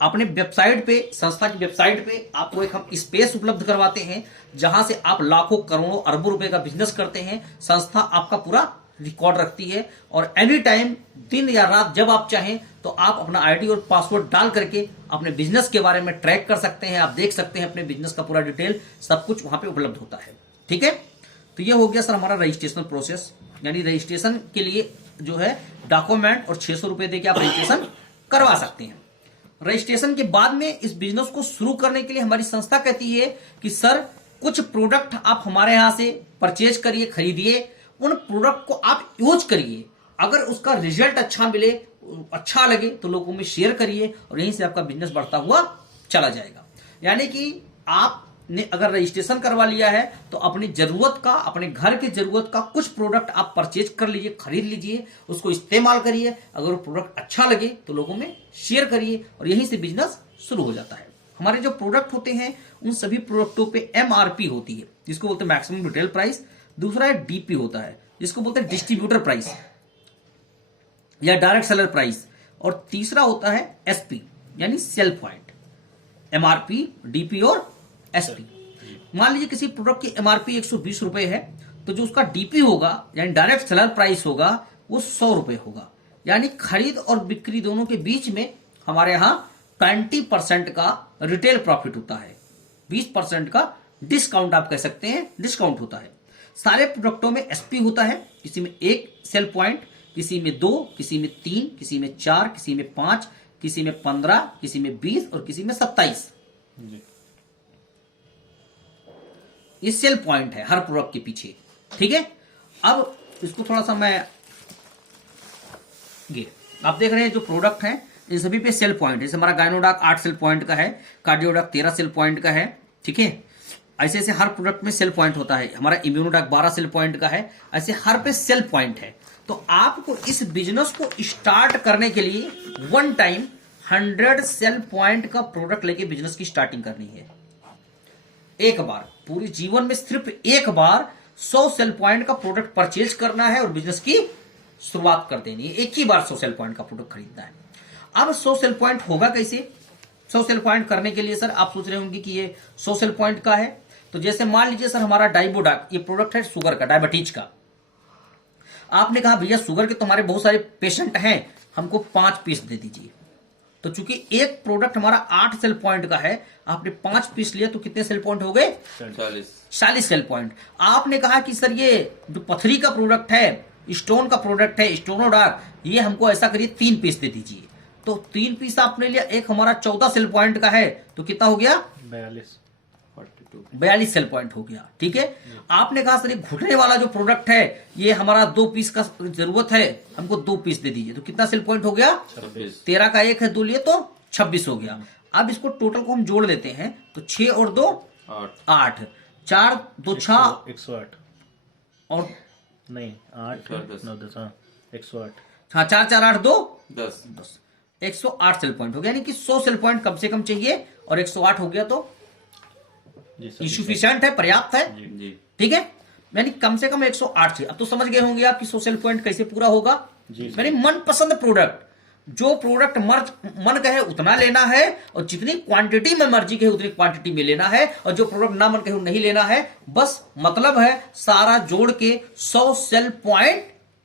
अपने वेबसाइट पे, संस्था की वेबसाइट पे आपको एक हम स्पेस उपलब्ध करवाते हैं, जहां से आप लाखों करोड़ों अरबों रुपए का बिजनेस करते हैं। संस्था आपका पूरा रिकॉर्ड रखती है, और एनी टाइम दिन या रात जब आप चाहें तो आप अपना आईडी और पासवर्ड डाल करके अपने बिजनेस के बारे में ट्रैक कर सकते हैं। आप देख सकते हैं अपने बिजनेस का पूरा डिटेल, सब कुछ वहां पे उपलब्ध होता है। ठीक है, तो ये हो गया सर हमारा रजिस्ट्रेशन प्रोसेस, यानी रजिस्ट्रेशन के लिए जो है डॉक्यूमेंट और 600 रुपए देके आप रजिस्ट्रेशन करवा सकते हैं। रजिस्ट्रेशन के बाद में इस बिजनेस को शुरू करने के लिए हमारी संस्था कहती है कि सर कुछ प्रोडक्ट आप हमारे यहां से परचेज करिए, खरीदिए, उन प्रोडक्ट को आप यूज करिए, अगर उसका रिजल्ट अच्छा मिले, अच्छा लगे तो लोगों में शेयर करिए, और यहीं से आपका बिजनेस बढ़ता हुआ चला जाएगा। यानी कि आपने अगर रजिस्ट्रेशन करवा लिया है तो अपनी जरूरत का, अपने घर की जरूरत का कुछ प्रोडक्ट आप परचेज कर लीजिए, खरीद लीजिए, उसको इस्तेमाल करिए, अगर वो प्रोडक्ट अच्छा लगे तो लोगों में शेयर करिए, और यहीं से बिजनेस शुरू हो जाता है। हमारे जो प्रोडक्ट होते हैं उन सभी प्रोडक्टों पे MRP होती है, जिसको बोलते हैं मैक्सिमम रिटेल प्राइस। दूसरा है DP होता है, जिसको बोलते हैं डिस्ट्रीब्यूटर प्राइस या डायरेक्ट सेलर प्राइस, और तीसरा होता है SP यानी सेल पॉइंट। MRP, DP और SP। मान लीजिए किसी प्रोडक्ट की MRP 120 रुपए है, तो जो उसका DP होगा यानी डायरेक्ट सेलर प्राइस होगा वो 100 रुपए होगा। यानी खरीद और बिक्री दोनों के बीच में हमारे यहां 20% का रिटेल प्रॉफिट होता है, 20% का डिस्काउंट आप कह सकते हैं, डिस्काउंट होता है। सारे प्रोडक्टों में SP होता है, किसी में 1 सेल पॉइंट, किसी में 2, किसी में 3, किसी में 4, किसी में 5, किसी में 15, किसी में 20 और किसी में 27। ये सेल पॉइंट है हर प्रोडक्ट के पीछे। ठीक है, अब इसको थोड़ा सा मैं, ये आप देख रहे हैं जो प्रोडक्ट हैं इन सभी पे सेल पॉइंट है। जैसे हमारा गायनोडॉक 8 सेल पॉइंट का है, कार्डियोडॉक 13 सेल पॉइंट का है। ठीक है, ऐसे ऐसे हर प्रोडक्ट में सेल पॉइंट होता है। हमारा इम्यूनोडॉक 12 सेल पॉइंट का है, ऐसे हर पे सेल पॉइंट है। तो आपको इस बिजनेस को स्टार्ट करने के लिए वन टाइम 100 सेल पॉइंट का प्रोडक्ट लेके बिजनेस की स्टार्टिंग करनी है। एक बार पूरी जीवन में सिर्फ एक बार 100 सेल पॉइंट का प्रोडक्ट परचेज करना है और बिजनेस की शुरुआत कर देनी है। एक ही बार 100 सेल पॉइंट का प्रोडक्ट खरीदना है। अब 100 सेल पॉइंट होगा कैसे? 100 सेल पॉइंट करने के लिए सर आप सोच रहे होंगे कि ये 100 सेल पॉइंट का है, तो जैसे मान लीजिए सर हमारा डाइबोडाक, ये प्रोडक्ट है शुगर का, डायबिटीज का। आपने कहा भैया शुगर के तुम्हारे बहुत सारे पेशेंट हैं, हमको 5 पीस दे दीजिए। तो चूंकि एक प्रोडक्ट हमारा 8 सेल पॉइंट का है, आपने 5 पीस लिया तो कितने सेल पॉइंट हो गए? 40 सेल पॉइंट। आपने कहा कि सर ये जो पथरी का प्रोडक्ट है, स्टोन का प्रोडक्ट है, स्टोनोडाक, ये हमको ऐसा करिए 3 पीस दे दीजिए। तो 3 पीस आपने लिया, एक हमारा 14 सेल पॉइंट का है, तो कितना हो गया? 42 सेल पॉइंट हो गया। ठीक है, आपने कहा सर ये घुटने वाला जो प्रोडक्ट है, ये हमारा 2 पीस का जरूरत है, हमको 2 पीस दे दीजिए। तो कितना सेल पॉइंट हो गया? 13 का 1 है, 2 लिए तो 26 हो गया। अब इसको टोटल को हम जोड़ लेते हैं, तो 6 और 2 8, 4 2 6 108 और नहीं 8 9 10 108। हाँ 4 4 8 2 10 108 सेल पॉइंट हो गया। यानी कि 100 सेल पॉइंट कम से कम चाहिए, और 108 हो गया तो इंसुफिशिएंट है, पर्याप्त है। ठीक है, यानी कम से कम 108 चाहिए। अब तो समझ गए होंगे आप कि 100 सेल पॉइंट कैसे पूरा होगा। यानी मनपसंद प्रोडक्ट, जो प्रोडक्ट मन कहे उतना लेना है, और जितनी क्वांटिटी में मर्जी कहे उतनी क्वांटिटी में लेना है, और जो प्रोडक्ट ना मन कहे नहीं लेना है। बस मतलब है सारा जोड़ के 100 सेल पॉइंट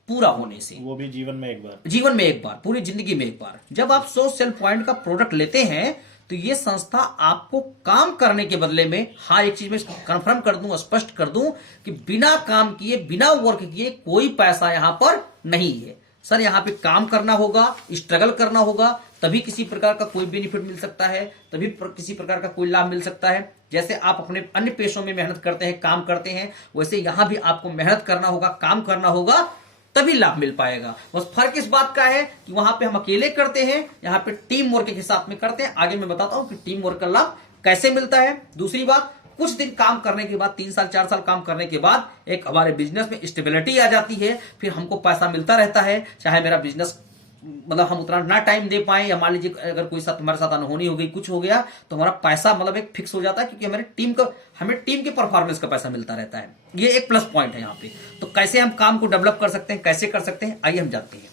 पूरा होने से, वो भी जीवन में एक बार, पूरी जिंदगी में एक बार। जब आप 100 सेल पॉइंट का प्रोडक्ट लेते हैं तो ये संस्था आपको काम करने के बदले में, हाँ एक चीज मैं कंफर्म कर दूं, स्पष्ट कर दूं कि बिना काम किए, बिना वर्क किए कोई पैसा यहां पर नहीं है सर। यहां पे काम करना होगा, स्ट्रगल करना होगा, तभी किसी प्रकार का कोई बेनिफिट मिल सकता है, तभी किसी प्रकार का कोई लाभ मिल सकता है। जैसे आप अपने अन्य पेशों में मेहनत करते हैं, काम करते हैं, वैसे यहां भी आपको मेहनत करना होगा, काम करना होगा, तभी लाभ मिल पाएगा। बस फर्क इस बात का है कि वहां पे हम अकेले करते हैं, यहाँ पे टीम वर्क के साथ में करते हैं। आगे मैं बताता हूं कि टीम वर्क का लाभ कैसे मिलता है। दूसरी बात, कुछ दिन काम करने के बाद, 3 साल 4 साल काम करने के बाद एक हमारे बिजनेस में स्टेबिलिटी आ जाती है, फिर हमको पैसा मिलता रहता है। चाहे मेरा बिजनेस मतलब हम उतना ना टाइम दे पाए, या मान लीजिए अगर कोई साथ हमारे साथ अनहोनी हो गई, कुछ हो गया, तो हमारा पैसा मतलब एक फिक्स हो जाता है, क्योंकि हमें टीम के परफॉर्मेंस का पैसा मिलता रहता है। ये एक प्लस पॉइंट है यहाँ पे। तो कैसे हम काम को डेवलप कर सकते हैं, कैसे कर सकते हैं, आइए हम जानते हैं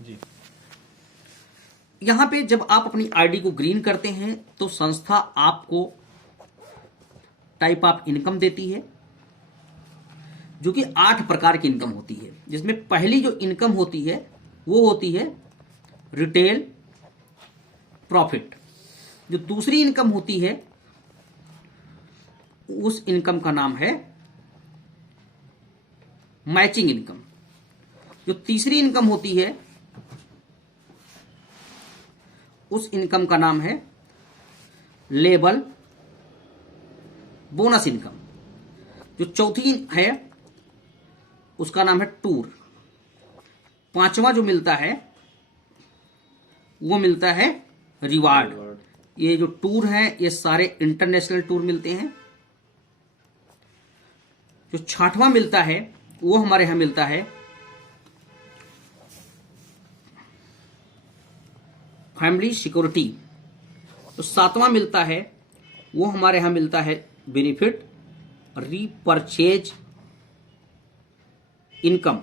जी। यहाँ पे जब आप अपनी आईडी को ग्रीन करते हैं तो संस्था आपको टाइप ऑफ इनकम देती है, जो कि 8 प्रकार की इनकम होती है। जिसमें पहली जो इनकम होती है वो होती है रिटेल प्रॉफिट। जो दूसरी इनकम होती है उस इनकम का नाम है मैचिंग इनकम। जो तीसरी इनकम होती है उस इनकम का नाम है लेबल बोनस इनकम। जो चौथी है उसका नाम है टूर। पांचवा जो मिलता है वो मिलता है रिवार्ड। ये जो टूर है ये सारे इंटरनेशनल टूर मिलते हैं। जो छठवां मिलता है वो हमारे यहां मिलता है फैमिली सिक्योरिटी। तो 7वां मिलता है वो हमारे यहां मिलता है बेनिफिट रीपरचेज इनकम।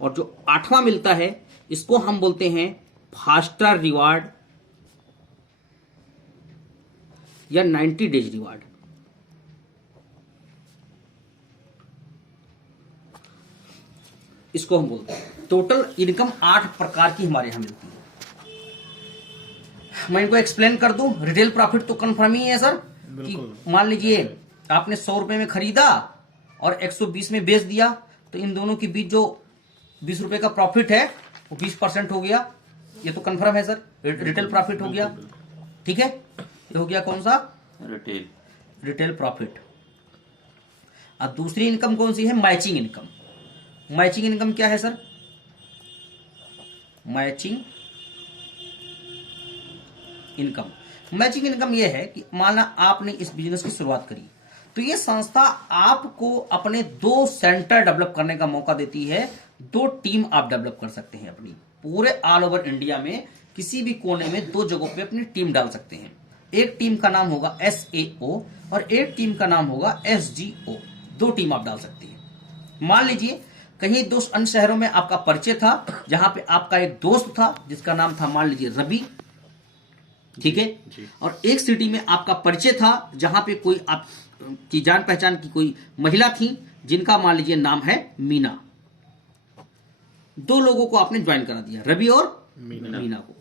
और जो 8वां मिलता है इसको हम बोलते हैं फास्टर रिवार्ड या 90 डेज रिवार्ड। इसको हम बोलते हैं। टोटल इनकम 8 प्रकार की हमारे यहां मिलती है। मैं इनको एक्सप्लेन कर दूं। रिटेल प्रॉफिट तो कंफर्म ही है सर, कि मान लीजिए आपने 100 रुपए में खरीदा और 120 में बेच दिया, तो इन दोनों के बीच जो 20 रुपए का प्रॉफिट है वो 20% हो गया। ये तो कंफर्म है सर, रिटेल प्रॉफिट हो गया। ठीक है, ये हो गया कौन सा, रिटेल प्रॉफिट। अब दूसरी इनकम कौन सी है, मैचिंग इनकम। मैचिंग इनकम क्या है sir, matching income. Matching income यह है कि माना आपने इस बिजनेस की शुरुआत करी, तो ये संस्था आपको अपने 2 सेंटर डेवलप करने का मौका देती है। 2 टीम आप डेवलप कर सकते हैं अपनी, पूरे ऑल ओवर इंडिया में किसी भी कोने में 2 जगहों पे अपनी टीम डाल सकते हैं। एक टीम का नाम होगा SAO और एक टीम का नाम होगा SGO। 2 टीम आप डाल सकते हैं। मान लीजिए कहीं 2 अन्य शहरों में आपका परिचय था, जहां पे आपका एक दोस्त था जिसका नाम था मान लीजिए रवि, ठीक है, और एक सिटी में आपका परिचय था जहां पे कोई आपकी जान पहचान की कोई महिला थी जिनका मान लीजिए नाम है मीना। 2 लोगों को आपने ज्वाइन करा दिया, रवि और मीना को।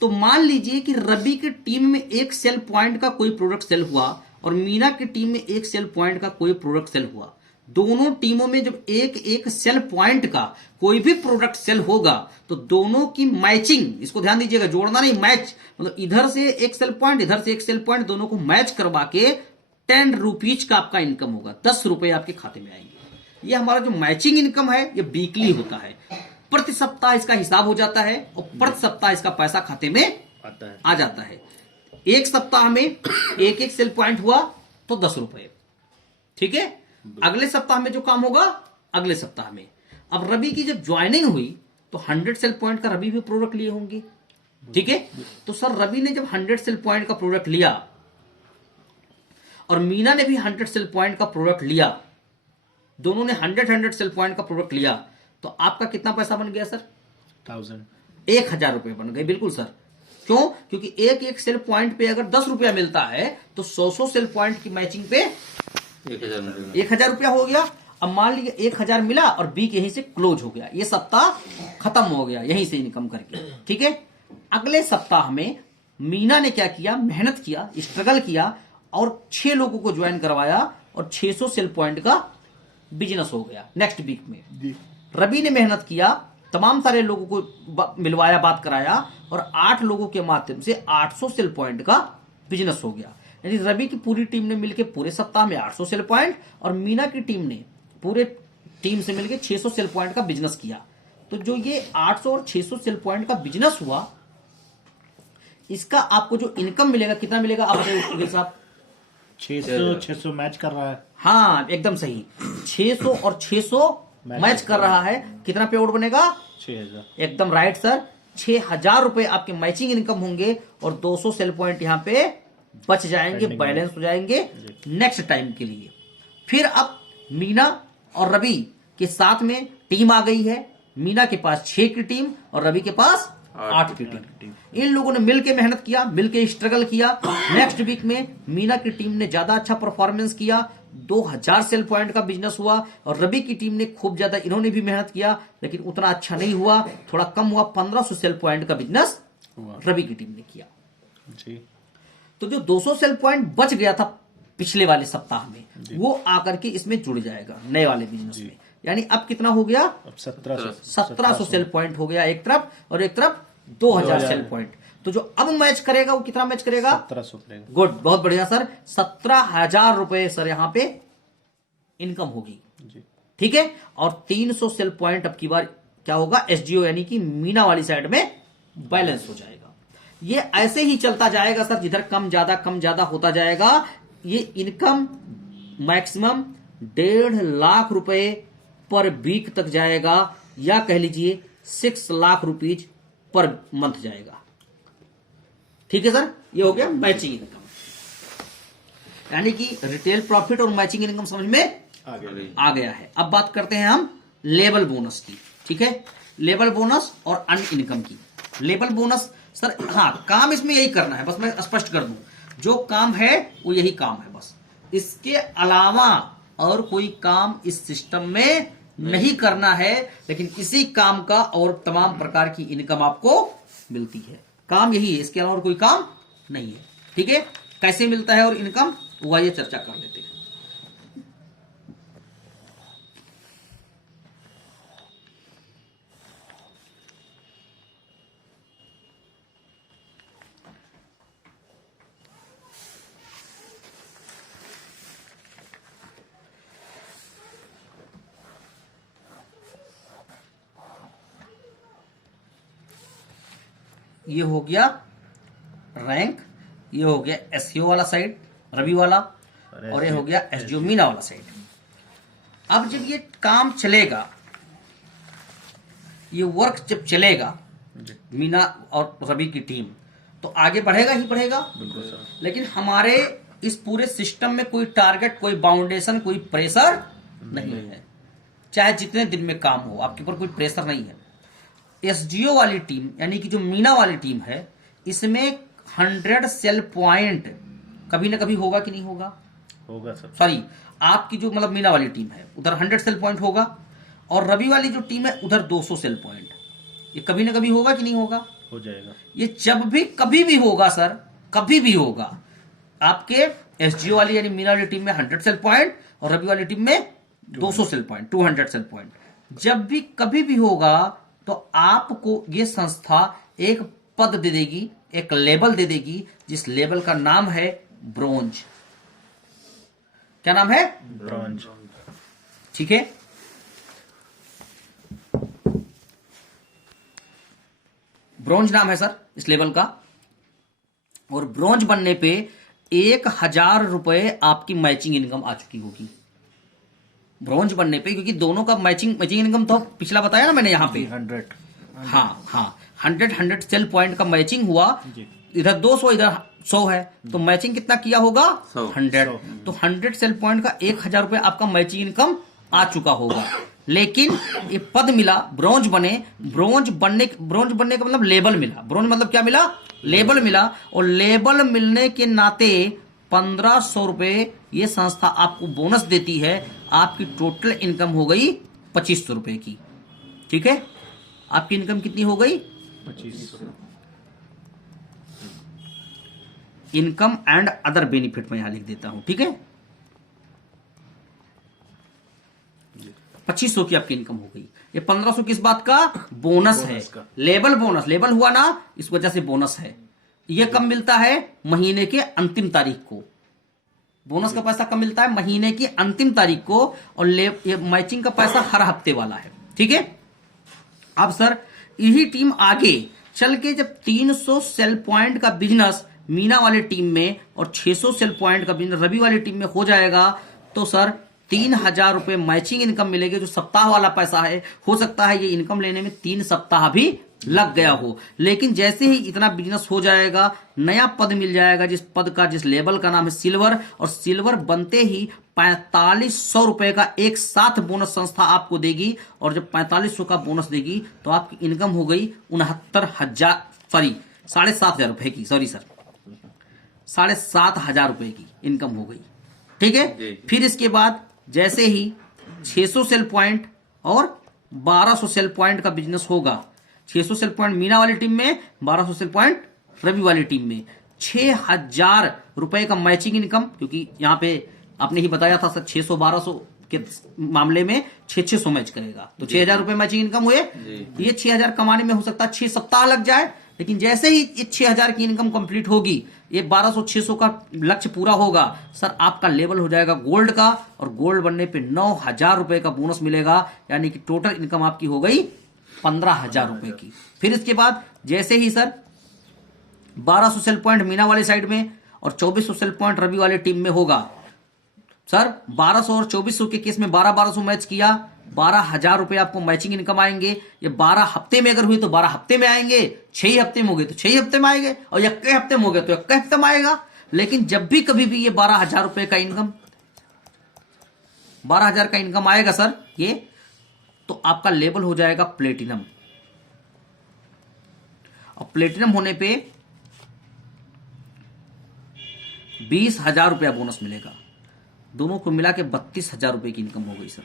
तो मान लीजिए कि रवि की टीम में एक सेल पॉइंट का कोई प्रोडक्ट सेल हुआ और मीना की टीम में एक सेल पॉइंट का कोई प्रोडक्ट सेल हुआ। दोनों टीमों में जब एक सेल पॉइंट का कोई भी प्रोडक्ट सेल होगा तो दोनों की मैचिंग, इसको ध्यान दीजिएगा, जोड़ना नहीं, मैच, मतलब इधर से एक सेल पॉइंट, इधर से एक सेल पॉइंट, दोनों को मैच करवा के 10 रुपीज का आपका इनकम होगा। 10 रुपए आपके खाते में आएंगे। ये हमारा जो मैचिंग इनकम है ये वीकली होता है। प्रति सप्ताह इसका हिसाब हो जाता है और प्रति सप्ताह इसका पैसा खाते में आ जाता है। एक सप्ताह में एक सेल पॉइंट हुआ तो 10 रुपए, ठीक है। अगले सप्ताह में जो काम होगा अगले सप्ताह में। अब रवि की जब ज्वाइनिंग हुई तो 100 सेल पॉइंट का रवि भी प्रोडक्ट लिए होंगे, ठीक है। तो सर रवि ने जब 100 सेल पॉइंट का प्रोडक्ट लिया और मीना ने भी 100 सेल पॉइंट का प्रोडक्ट लिया, दोनों ने 100 सेल पॉइंट का प्रोडक्ट लिया, तो आपका कितना पैसा बन गया सर, 1000 रुपए बन गए। बिल्कुल सर, क्यों, क्योंकि एक सेल पॉइंट पे अगर 10 रुपया मिलता है तो 100 सेल पॉइंट की मैचिंग पे 1000 रुपया हो गया। अब मान लीजिए 1000 मिला और बीक यहीं से क्लोज हो गया, ये सप्ताह खत्म हो गया यहीं से इनकम करके, ठीक है। अगले सप्ताह में मीना ने क्या किया, मेहनत किया, स्ट्रगल किया और 6 लोगों को ज्वाइन करवाया और 600 सेल पॉइंट का बिजनेस हो गया नेक्स्ट वीक में। रवि ने मेहनत किया, तमाम सारे लोगों को मिलवाया, बात कराया और 8 लोगों के माध्यम से 800 सेल पॉइंट का बिजनेस हो गया। यानी रवि की पूरी टीम ने मिलकर पूरे सप्ताह में 800 सेल पॉइंट और मीना की टीम ने पूरे टीम से मिलकर 600 सेल पॉइंट का बिजनेस किया। तो जो ये 800 और 600 सेल पॉइंट का बिजनेस हुआ, इसका आपको जो इनकम मिलेगा कितना मिलेगा आप बताइए साहब? 600 मैच कर रहा है। हाँ एकदम सही, 600 और 600 मैच कर रहा है। कितना पे आउट बनेगा? 6000। एकदम राइट सर, 6000 रुपए आपके मैचिंग इनकम होंगे और 200 सेल पॉइंट यहाँ पे बच जाएंगे, बैलेंस हो जाएंगे नेक्स्ट टाइम के लिए। फिर अब मीना और रवि के साथ में टीम आ गई है। मीना के पास 6 की टीम और रवि के पास 8 की टीम। इन लोगों ने मिलके मेहनत किया, मिलके स्ट्रगल किया। नेक्स्ट वीक में मीना की टीम ने ज्यादा अच्छा परफॉर्मेंस किया, 2000 सेल पॉइंट का बिजनेस हुआ और रवि की टीम ने खूब ज्यादा, इन्होंने भी मेहनत किया लेकिन उतना अच्छा नहीं हुआ, थोड़ा कम हुआ, 1500 सेल पॉइंट का बिजनेस रवि की टीम ने किया जी। तो जो 200 सेल पॉइंट बच गया था पिछले वाले सप्ताह में, वो आकर के इसमें जुड़ जाएगा नए वाले बिजनेस में। यानी अब कितना हो गया? अब 1700 सेल पॉइंट हो गया एक तरफ और एक तरफ 2000 सेल पॉइंट। तो जो अब मैच करेगा वो कितना मैच करेगा? 1700 करेगा। गुड, बहुत बढ़िया सर, 17,000 रुपए सर यहाँ पे इनकम होगी। ठीक है, और 300 सेल पॉइंट अब की बार क्या होगा? एसजीओ यानी कि मीना वाली साइड में बैलेंस हो जाएगा। ये ऐसे ही चलता जाएगा सर, जिधर कम ज्यादा होता जाएगा। ये इनकम मैक्सिमम 1.5 लाख रुपए पर वीक तक जाएगा, या कह लीजिए 6 लाख रुपीज पर मंथ जाएगा। ठीक है सर, ये हो गया मैचिंग इनकम। यानी कि रिटेल प्रॉफिट और मैचिंग इनकम समझ में आ गया है। अब बात करते हैं हम लेवल बोनस की। ठीक है, लेवल बोनस और अन्य इनकम की। लेवल बोनस सर, हाँ काम इसमें यही करना है, बस मैं स्पष्ट कर दूं, जो काम है वो यही काम है बस, इसके अलावा और कोई काम इस सिस्टम में नहीं करना है। लेकिन इसी काम का और तमाम प्रकार की इनकम आपको मिलती है। काम यही है, इसके अलावा और कोई काम नहीं है। ठीक है, कैसे मिलता है और इनकम, वो आइए चर्चा कर लेते हैं। ये हो गया रैंक, ये हो गया एसईओ वाला साइड रवि वाला, और ये हो गया एसजीओ मीना वाला साइड। अब जब ये काम चलेगा, ये वर्क जब चलेगा मीना और रवि की टीम, तो आगे बढ़ेगा ही बढ़ेगा। लेकिन हमारे इस पूरे सिस्टम में कोई टारगेट, कोई बाउंडेशन, कोई प्रेशर नहीं है। चाहे जितने दिन में काम हो, आपके ऊपर कोई प्रेशर नहीं है। एसजीओ वाली टीम यानी कि जो मीना वाली टीम है, इसमें 100 सेल पॉइंट कभी ना कभी होगा कि नहीं होगा? होगा सर। सॉरी, आपकी जो मतलब मीना वाली टीम है उधर 100 सेल पॉइंट होगा, और रवि वाली जो टीम है उधर 200 सेल पॉइंट। ये कभी ना कभी होगा कि नहीं होगा? हो जाएगा। ये जब भी कभी भी होगा सर, कभी भी होगा। आपके एसजीओ वाली यानी मीना वाली टीम में 100 सेल पॉइंट और रवि वाली टीम में 200 सेल पॉइंट, 200 सेल पॉइंट। जब भी कभी भी होगा तो आपको ये संस्था एक पद दे देगी, एक लेबल दे देगी, जिस लेबल का नाम है ब्रोंज। क्या नाम है? ब्रोंज। ठीक है, ब्रोंज नाम है सर इस लेवल का। और ब्रोंज बनने पे 1000 रुपए आपकी मैचिंग इनकम आ चुकी होगी ब्रोंज बनने पे, क्योंकि दोनों का मैचिंग इनकम तो पिछला बताया ना मैंने यहाँ पे 100। हाँ 100 सेल पॉइंट का मैचिंग हुआ। इधर 200 इधर 100 है, तो मैचिंग कितना किया होगा? 100। तो 100 सेल पॉइंट का 1000 रुपए आपका मैचिंग इनकम आ चुका होगा। लेकिन ये पद मिला, ब्रोंज बने। ब्रोंज बनने का मतलब लेबल मिला। ब्रोंज मतलब क्या मिला? लेबल मिला। और लेबल मिलने के नाते 1500 रुपए ये संस्था आपको बोनस देती है। आपकी टोटल इनकम हो गई 2500 रुपए की। ठीक है, आपकी इनकम कितनी हो गई? 2500। इनकम एंड अदर बेनिफिट मैं यहां लिख देता हूं, ठीक है। 2500 की आपकी इनकम हो गई। ये 1500 किस बात का? बोनस है, लेबल बोनस, लेबल हुआ ना, इस वजह से बोनस है। ये कब मिलता है? महीने के अंतिम तारीख को। बोनस का पैसा कब मिलता है? महीने की अंतिम तारीख को। और ये मैचिंग का पैसा हर हफ्ते वाला है, ठीक है। अब सर यही टीम आगे चल के जब 300 सेल पॉइंट का बिजनेस मीना वाली टीम में और 600 सेल पॉइंट का बिजनेस रवि वाली टीम में हो जाएगा, तो सर 3000 रुपए मैचिंग इनकम मिलेगी, जो सप्ताह वाला पैसा है। हो सकता है ये इनकम लेने में 3 सप्ताह भी लग गया हो, लेकिन जैसे ही इतना बिजनेस हो जाएगा, नया पद मिल जाएगा, जिस पद का, जिस लेवल का नाम है सिल्वर, और सिल्वर बनते ही 4500 रुपए का एक साथ बोनस संस्था आपको देगी। और जब 4500 का बोनस देगी तो आपकी इनकम हो गई 7,500 रुपए की, सॉरी सर, 7,500 रुपए की इनकम हो गई, ठीक है। फिर इसके बाद जैसे ही 600 सेल पॉइंट और 1200 सेल पॉइंट का बिजनेस होगा, 600 सेल पॉइंट मीना वाली टीम में, 1200 सेल पॉइंट रवि वाली टीम में, 6,000 रुपए का मैचिंग इनकम, क्योंकि यहां पे आपने ही बताया था सर 600-1200 के मामले में 600 मैच करेगा, तो 6,000 रुपए मैचिंग इनकम हुए। ये 6,000 कमाने में हो सकता है 6 सप्ताह लग जाए, लेकिन जैसे ही ये 6,000 की इनकम कंप्लीट होगी, ये 1200-600 का लक्ष्य पूरा होगा, सर आपका लेवल हो जाएगा गोल्ड का, और गोल्ड बनने पे 9,000 रुपए का बोनस मिलेगा, यानी कि टोटल इनकम आपकी हो गई 15,000 रुपए की। फिर इसके बाद जैसे ही सर 1200 सेल पॉइंट मीना वाली साइड में और 2400 सेल पॉइंट रवि वाली टीम में होगा, सर 1200 और 2400 के केस में 1200 मैच किया, 12,000 रुपए आपको मैचिंग इनकम आएंगे। ये 12 हफ्ते में अगर हुई तो 12 हफ्ते में आएंगे, 6 हफ्ते में हो गए तो 6 हफ्ते में आएंगे, और 1 हफ्ते में हो गए तो 1 हफ्ते में आएगा। लेकिन जब भी कभी भी ये 12,000 रुपए का इनकम, 12,000 का इनकम आएगा सर ये, तो आपका लेवल हो जाएगा प्लेटिनम, और प्लेटिनम होने पे 20,000 रुपया बोनस मिलेगा। दोनों को मिला के 32,000 रुपए की इनकम हो गई सर,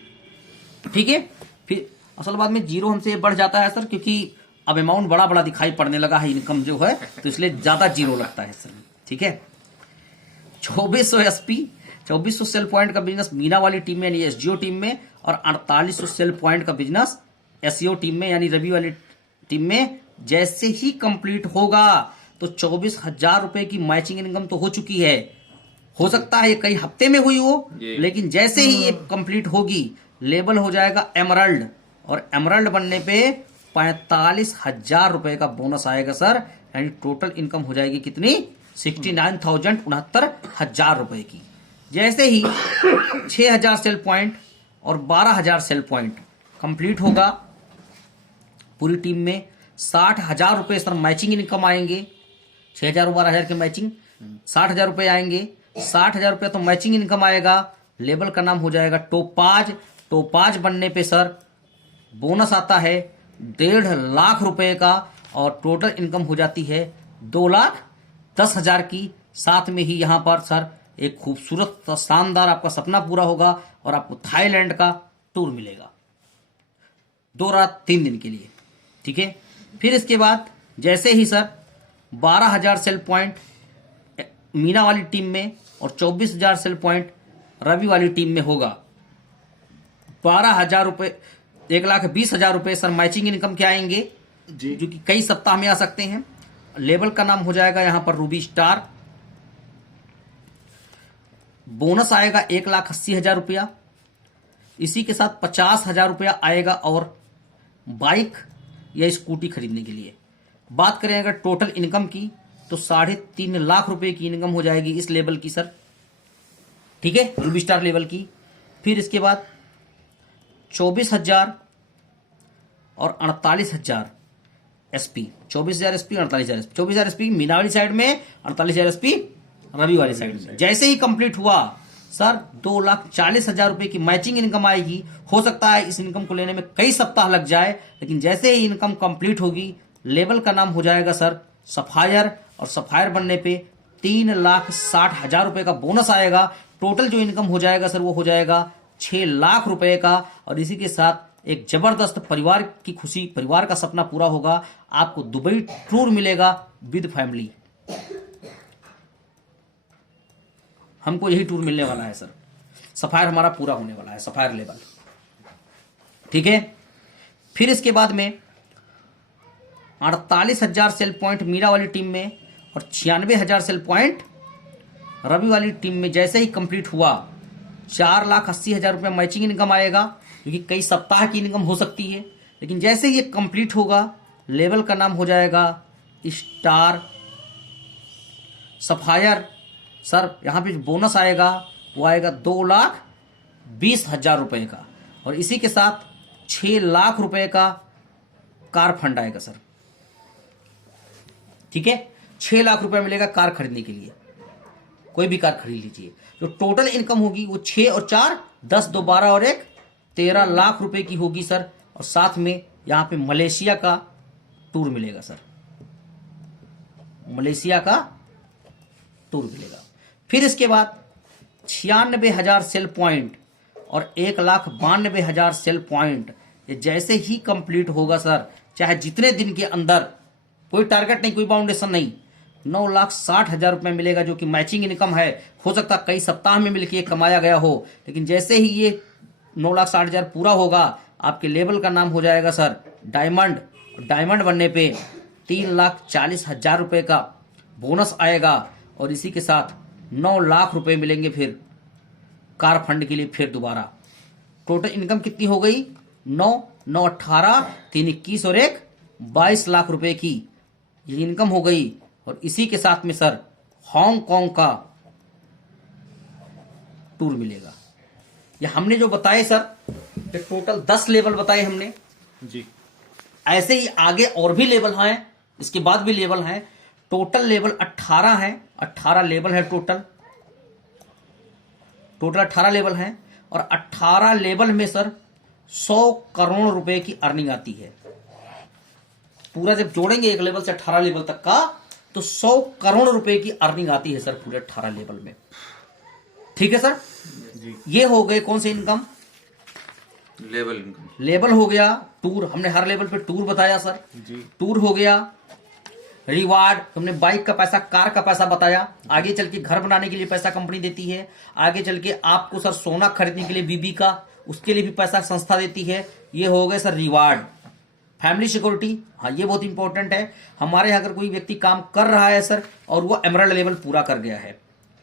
ठीक है। फिर असल बात में जीरो हमसे बढ़ जाता है सर, क्योंकि अब अमाउंट बड़ा बड़ा दिखाई पड़ने लगा है इनकम जो है, तो इसलिए ज्यादा जीरो लगता है सर, ठीक है। 2400 एसपी, 2400 सेल पॉइंट का बिजनेस मीना वाली टीम में यानी एसजीओ टीम में, और 4800 सेल पॉइंट का बिजनेस एसईओ टीम में यानी रवि वाली टीम में जैसे ही कंप्लीट होगा, तो 24,000 रुपए की मैचिंग इनकम तो हो चुकी है। हो सकता है ये कई हफ्ते में हुई हो, लेकिन जैसे ही ये कंप्लीट होगी, लेवल हो जाएगा एमरल्ड, और एमरल्ड बनने पे 45,000 रुपए का बोनस आएगा सर, यानी टोटल इनकम हो जाएगी कितनी? 69,000 रुपए की। जैसे ही 6,000 सेल पॉइंट और 12,000 सेल पॉइंट कंप्लीट होगा पूरी टीम में, 60,000 रुपए सर मैचिंग इनकम आएंगे। 6,000 और 12,000 के मैचिंग 60,000 रुपए आएंगे। 60,000 रुपए तो मैचिंग इनकम आएगा। लेवल का नाम हो जाएगा टोपाज। टोपाज बनने पे सर बोनस आता है 1.5 लाख रुपए का, और टोटल इनकम हो जाती है 2,10,000 की। साथ में ही यहां पर सर एक खूबसूरत शानदार आपका सपना पूरा होगा, और आपको थाईलैंड का टूर मिलेगा 2 रात 3 दिन के लिए, ठीक है। फिर इसके बाद जैसे ही सर 12,000 सेल पॉइंट मीना वाली टीम में और 24,000 सेल पॉइंट रवि वाली टीम में होगा, 12,000 रुपए, 1,20,000 रुपए सर मैचिंग इनकम के आएंगे, जो कि कई सप्ताह में आ सकते हैं। लेवल का नाम हो जाएगा यहां पर रूबी स्टार। बोनस आएगा 1,80,000 रुपया। इसी के साथ 50,000 रुपया आएगा और बाइक या स्कूटी खरीदने के लिए। बात करें अगर टोटल इनकम की, तो 3.5 लाख रुपए की इनकम हो जाएगी इस लेवल की सर, ठीक है, रूबी स्टार लेवल की। फिर इसके बाद 24,000 और 48,000 SP, 24,000 SP, 48,000 SP. 24,000 SP Meena वाली साइड में, 48,000 एसपी रवि वाली साइड में। जैसे ही कंप्लीट हुआ सर 2,40,000 रुपए की मैचिंग इनकम आएगी। हो सकता है इस इनकम को लेने में कई सप्ताह लग जाए, लेकिन जैसे ही इनकम कंप्लीट होगी, लेवल का नाम हो जाएगा सर सफायर, और सफायर बनने पे 3,60,000 रुपए का बोनस आएगा। टोटल जो इनकम हो जाएगा सर वो हो जाएगा 6 लाख रुपए का, और इसी के साथ एक जबरदस्त परिवार की खुशी, परिवार का सपना पूरा होगा। आपको दुबई टूर मिलेगा विद फैमिली। हमको यही टूर मिलने वाला है सर। सफायर हमारा पूरा होने वाला है, सफायर लेवल, ठीक है। फिर इसके बाद में 48,000 सेल पॉइंट मीरा वाली टीम में और 96,000 सेल पॉइंट रवि वाली टीम में जैसे ही कंप्लीट हुआ 4,80,000 रुपये मैचिंग इनकम आएगा, क्योंकि कई सप्ताह की इनकम हो सकती है। लेकिन जैसे ही ये कंप्लीट होगा लेवल का नाम हो जाएगा स्टार सफायर। सर यहाँ पे जो बोनस आएगा वो आएगा 2,20,000 रुपये का, और इसी के साथ 6 लाख रुपए का कार फंड आएगा सर, ठीक है। 6 लाख रुपए मिलेगा कार खरीदने के लिए, कोई भी कार खरीद लीजिए। जो टोटल इनकम होगी वो 6 और 4 10 2 12 और 1 13 लाख रुपए की होगी सर। और साथ में यहां पे मलेशिया का टूर मिलेगा सर, मलेशिया का टूर मिलेगा। फिर इसके बाद 96,000 सेल पॉइंट और 1,92,000 सेल पॉइंट, ये जैसे ही कंप्लीट होगा सर, चाहे जितने दिन के अंदर, कोई टारगेट नहीं, कोई बाउंडेशन नहीं, 9,60,000 रुपये मिलेगा, जो कि मैचिंग इनकम है। हो सकता कई सप्ताह में मिलकर कमाया गया हो, लेकिन जैसे ही ये 9,60,000 पूरा होगा आपके लेवल का नाम हो जाएगा सर डायमंड। डायमंड बनने पे 3,40,000 रुपये का बोनस आएगा, और इसी के साथ 9 लाख रुपए मिलेंगे फिर कार फंड के लिए। फिर दोबारा टोटल इनकम कितनी हो गई? 9 9 18 3 21 और 1 22 लाख रुपए की ये इनकम हो गई। और इसी के साथ में सर हांगकांग का टूर मिलेगा। ये हमने जो बताए सर, ये टोटल 10 लेवल बताए हमने जी। ऐसे ही आगे और भी लेवल हैं, इसके बाद भी लेवल हैं। टोटल लेवल 18 है, 18 लेवल है टोटल 18 लेवल हैं। और 18 लेवल में सर 100 करोड़ रुपए की अर्निंग आती है। पूरा जब जोड़ेंगे एक लेवल से 18 लेवल तक का, तो 100 करोड़ रुपए की अर्निंग आती है सर पूरे 18 लेवल में, ठीक है सर जी। ये हो गए कौन से इनकम? Level income. लेवल हो गया, टूर हमने हर लेवल पे टूर बताया सर जी। टूर हो गया, रिवार्ड हमने बाइक का पैसा, कार का पैसा बताया, आगे चल के घर बनाने के लिए पैसा कंपनी देती है, आगे चल के आपको सर सोना खरीदने के लिए बीबी का, उसके लिए भी पैसा संस्था देती है। ये हो गए सर रिवार्ड। फैमिली सिक्योरिटी, हाँ ये बहुत इंपॉर्टेंट है। हमारे यहाँ अगर कोई व्यक्ति काम कर रहा है सर और वो एमराल्ड लेवल पूरा कर गया है,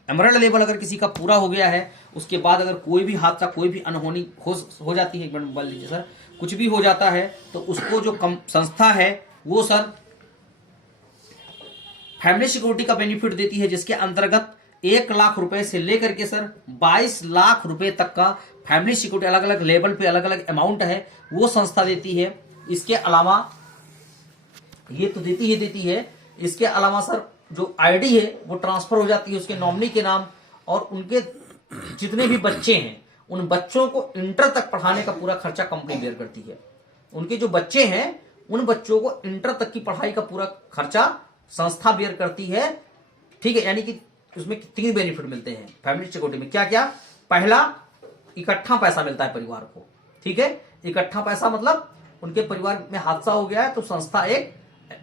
एमराल्ड लेवल अगर किसी का पूरा हो गया है, उसके बाद अगर कोई भी हादसा, कोई भी अनहोनी हो जाती है, एक मिनट बोल लीजिए सर, कुछ भी हो जाता है, तो उसको जो संस्था है वो सर फैमिली सिक्योरिटी का बेनिफिट देती है, जिसके अंतर्गत 1 लाख रुपए से लेकर के सर 22 लाख रुपए तक का फैमिली सिक्योरिटी, अलग अलग लेवल पे अलग अलग अमाउंट है वो संस्था देती है। इसके अलावा ये तो देती है, इसके अलावा सर जो आईडी है वो ट्रांसफर हो जाती है उसके नॉमिनी के नाम, और उनके जितने भी बच्चे हैं उन बच्चों को इंटर तक पढ़ाने का पूरा खर्चा कंपनी बेयर करती है। उनके जो बच्चे हैं उन बच्चों को इंटर तक की पढ़ाई का पूरा खर्चा संस्था बेयर करती है, ठीक है। यानी कि उसमें 3 बेनिफिट मिलते हैं फैमिली सिक्योरिटी में। क्या क्या? पहला, इकट्ठा पैसा मिलता है परिवार को, ठीक है। इकट्ठा पैसा मतलब उनके परिवार में हादसा हो गया है तो संस्था एक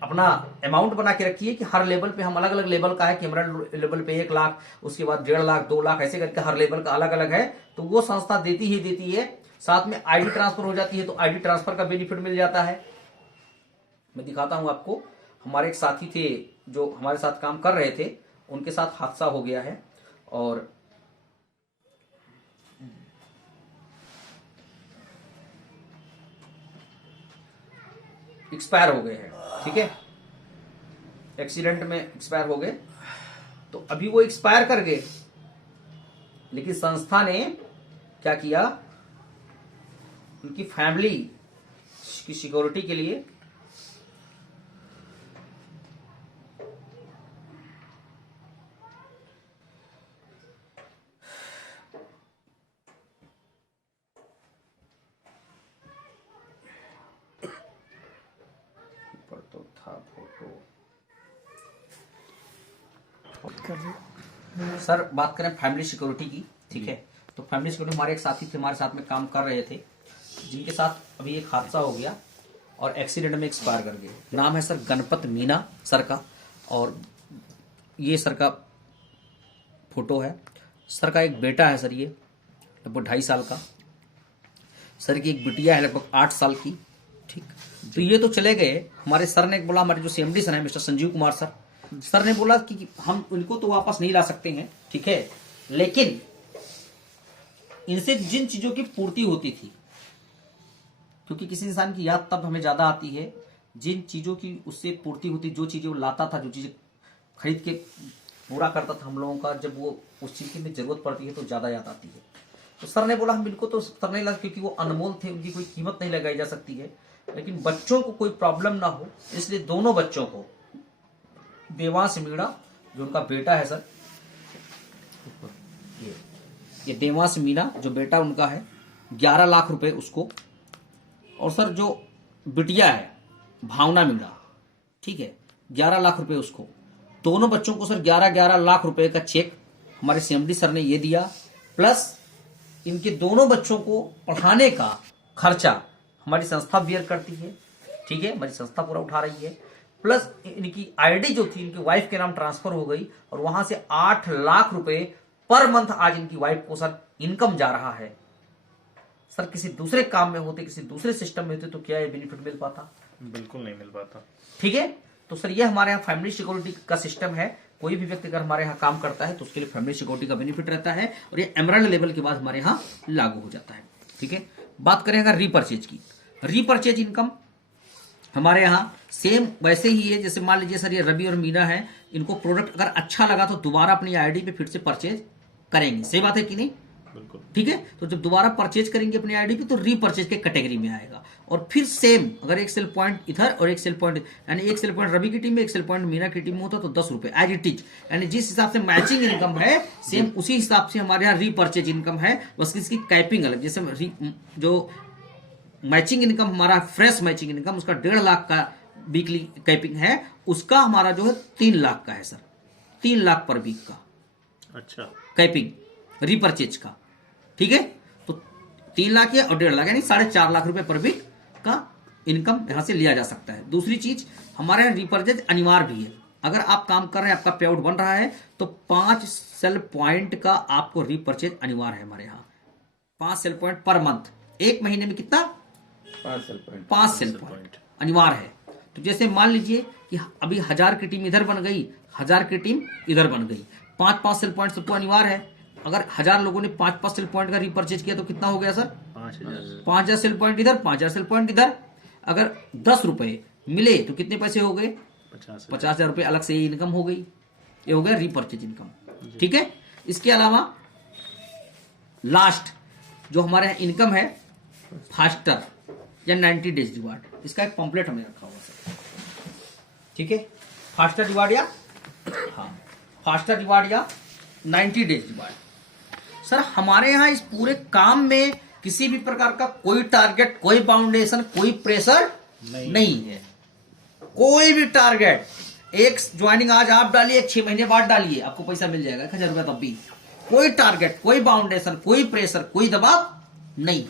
अपना अमाउंट बना के रखी है कि हर लेवल पे हम अलग अलग लेवल का है कि एमराल्ड लेवल पे 1 लाख, उसके बाद 1.5 लाख 2 लाख, ऐसे करके हर लेवल का अलग अलग है, तो वो संस्था देती है। साथ में आईडी ट्रांसफर हो जाती है तो आईडी ट्रांसफर का बेनिफिट मिल जाता है। मैं दिखाता हूं आपको, हमारे एक साथी थे जो हमारे साथ काम कर रहे थे, उनके साथ हादसा हो गया है और एक्सपायर हो गए हैं, ठीक है। एक्सीडेंट में एक्सपायर हो गए, तो अभी वो एक्सपायर कर गए, लेकिन संस्था ने क्या किया, उनकी फैमिली की सिक्योरिटी के लिए तो था फोटो सर, बात करें फैमिली सिक्योरिटी की, ठीक है। तो फैमिली सिक्योरिटी हमारे एक साथी थे, हमारे साथ में काम कर रहे थे, जिनके साथ अभी एक हादसा हो गया और एक्सीडेंट में एक्सपायर कर गए। नाम है सर गणपत मीना सर का, और ये सर का फोटो है। सर का एक बेटा है सर, ये लगभग 2.5 साल का। सर की एक बिटिया है लगभग 8 साल की। ठीक, तो ये तो चले गए। हमारे सर ने बोला, हमारे जो CMD सर है mister Sanjeev Kumar sir, sir ने बोला कि हम इनको तो वापस नहीं ला सकते हैं, ठीक है, लेकिन इनसे जिन चीजों की पूर्ति होती थी, क्योंकि किसी इंसान की याद तब हमें ज्यादा आती है जिन चीजों की उससे पूर्ति होती, जो चीजें वो लाता था, जो चीजें खरीद के पूरा करता था हम लोगों का, जब वो उस चीज की में जरूरत पड़ती है तो ज्यादा याद आती है। तो सर ने बोला हम इनको तो सर नहीं ला, क्योंकि वो अनमोल थे, उनकी कोई कीमत नहीं लगाई जा सकती है, लेकिन बच्चों को कोई प्रॉब्लम ना हो, इसलिए दोनों बच्चों को देवांश मीणा, जो उनका बेटा है सर, ये देवांश मीणा जो बेटा उनका है, 11 लाख रुपए उसको, और सर जो बिटिया है भावना मीणा, ठीक है, 11 लाख रुपए उसको। दोनों बच्चों को सर 11-11 लाख रुपए का चेक हमारे CMD सर ने ये दिया, प्लस इनके दोनों बच्चों को पढ़ाने का खर्चा हमारी संस्था बियर करती है, ठीक है, हमारी संस्था पूरा उठा रही है, प्लस इनकी आईडी जो थी इनकी वाइफ के नाम ट्रांसफर हो गई, और वहां से 8 लाख रुपए पर मंथ आज इनकी वाइफ को सर इनकम जा रहा है। सर किसी दूसरे काम में होते, किसी दूसरे सिस्टम में होते तो क्या ये बेनिफिट मिल पाता? बिल्कुल नहीं मिल पाता। ठीक है, तो सर ये हमारे यहाँ फैमिली सिक्योरिटी का सिस्टम है। कोई भी व्यक्ति अगर हमारे यहाँ काम करता है तो उसके लिए फैमिली सिक्योरिटी का बेनिफिट रहता है, और ये एमराल्ड लेवल के बाद हमारे यहाँ लागू हो जाता है। ठीक है, बात करें अगर रीपर्चेज की, रीपर्चेज इनकम हमारे यहाँ सेम वैसे ही है, जैसे मान लीजिए सर ये रवि और मीना है, इनको प्रोडक्ट अगर अच्छा लगा तो दोबारा अपनी आईडी पे फिर से परचेज करेंगे, सही बात है कि नहीं? बिल्कुल। ठीक है, तो जब दोबारा परचेज करेंगे अपनी आईडी पे तो रीपर्चेज के कैटेगरी में आएगा, और फिर सेम अगर एक सेल पॉइंट इधर और एक सेल पॉइंट, यानी एक सेल पॉइंट रवि की टीम में एक सेल पॉइंट मीना की टीम में होता तो 10 रुपए एज इट इज, यानी जिस हिसाब से मैचिंग इनकम है सेम उसी हिसाब से हमारे यहाँ रीपर्चेज इनकम है, बस इसकी कैपिंग अलग। जैसे जो मैचिंग इनकम हमारा फ्रेश मैचिंग इनकम उसका 1.5 लाख का वीकली कैपिंग है, उसका हमारा जो है 3 लाख का है सर, 3 लाख पर वीक का अच्छा कैपिंग रीपर्चेज का। ठीक है, तो 3 लाख है और 1.5 लाख यानी 4.5 लाख रुपए पर वीक का इनकम यहां से लिया जा सकता है। दूसरी चीज हमारे यहाँ रीपर्चेज अनिवार्य भी है। अगर आप काम कर रहे हैं, आपका पे आउट बन रहा है तो 5 सेल पॉइंट का आपको रीपर्चेज अनिवार्य है हमारे यहाँ। 5 सेल पॉइंट पर मंथ, एक महीने में कितना? 5 सेल पॉइंट अनिवार्य है। तो जैसे मान लीजिए कि अभी 1000 की टीम इधर बन गई, 1000 की टीम इधर बन गई, 5-5 सेल पॉइंट सबको अनिवार्य है। अगर 1000 लोगों ने 5-5 सेल पॉइंट का रीपर्चेज किया तो कितना हो गया सर? 5000 सेल पॉइंट इधर, 5000 सेल पॉइंट इधर। अगर 10 रुपए मिले तो कितने पैसे हो गए? 50,000 रुपए अलग से इनकम हो गई। ये हो गया रीपर्चेज इनकम। ठीक है, इसके अलावा लास्ट जो हमारे यहाँ इनकम है फास्टर या 90 डेज रिवार्ड, इसका एक पंपलेट हमने रखा हुआ सर। ठीक है, फास्टर रिवार्ड या फास्टर रिवार्ड या 90 डेज रिवार्ड। सर हमारे यहाँ इस पूरे काम में किसी भी प्रकार का कोई टारगेट, कोई बाउंडेशन, कोई प्रेशर नहीं है। कोई भी टारगेट, एक ज्वाइनिंग आज आप डालिए, 6 महीने बाद डालिए, आपको पैसा मिल जाएगा 1000 रुपया तब भी। कोई टारगेट, कोई बाउंडेशन, कोई प्रेशर, कोई दबाव नहीं।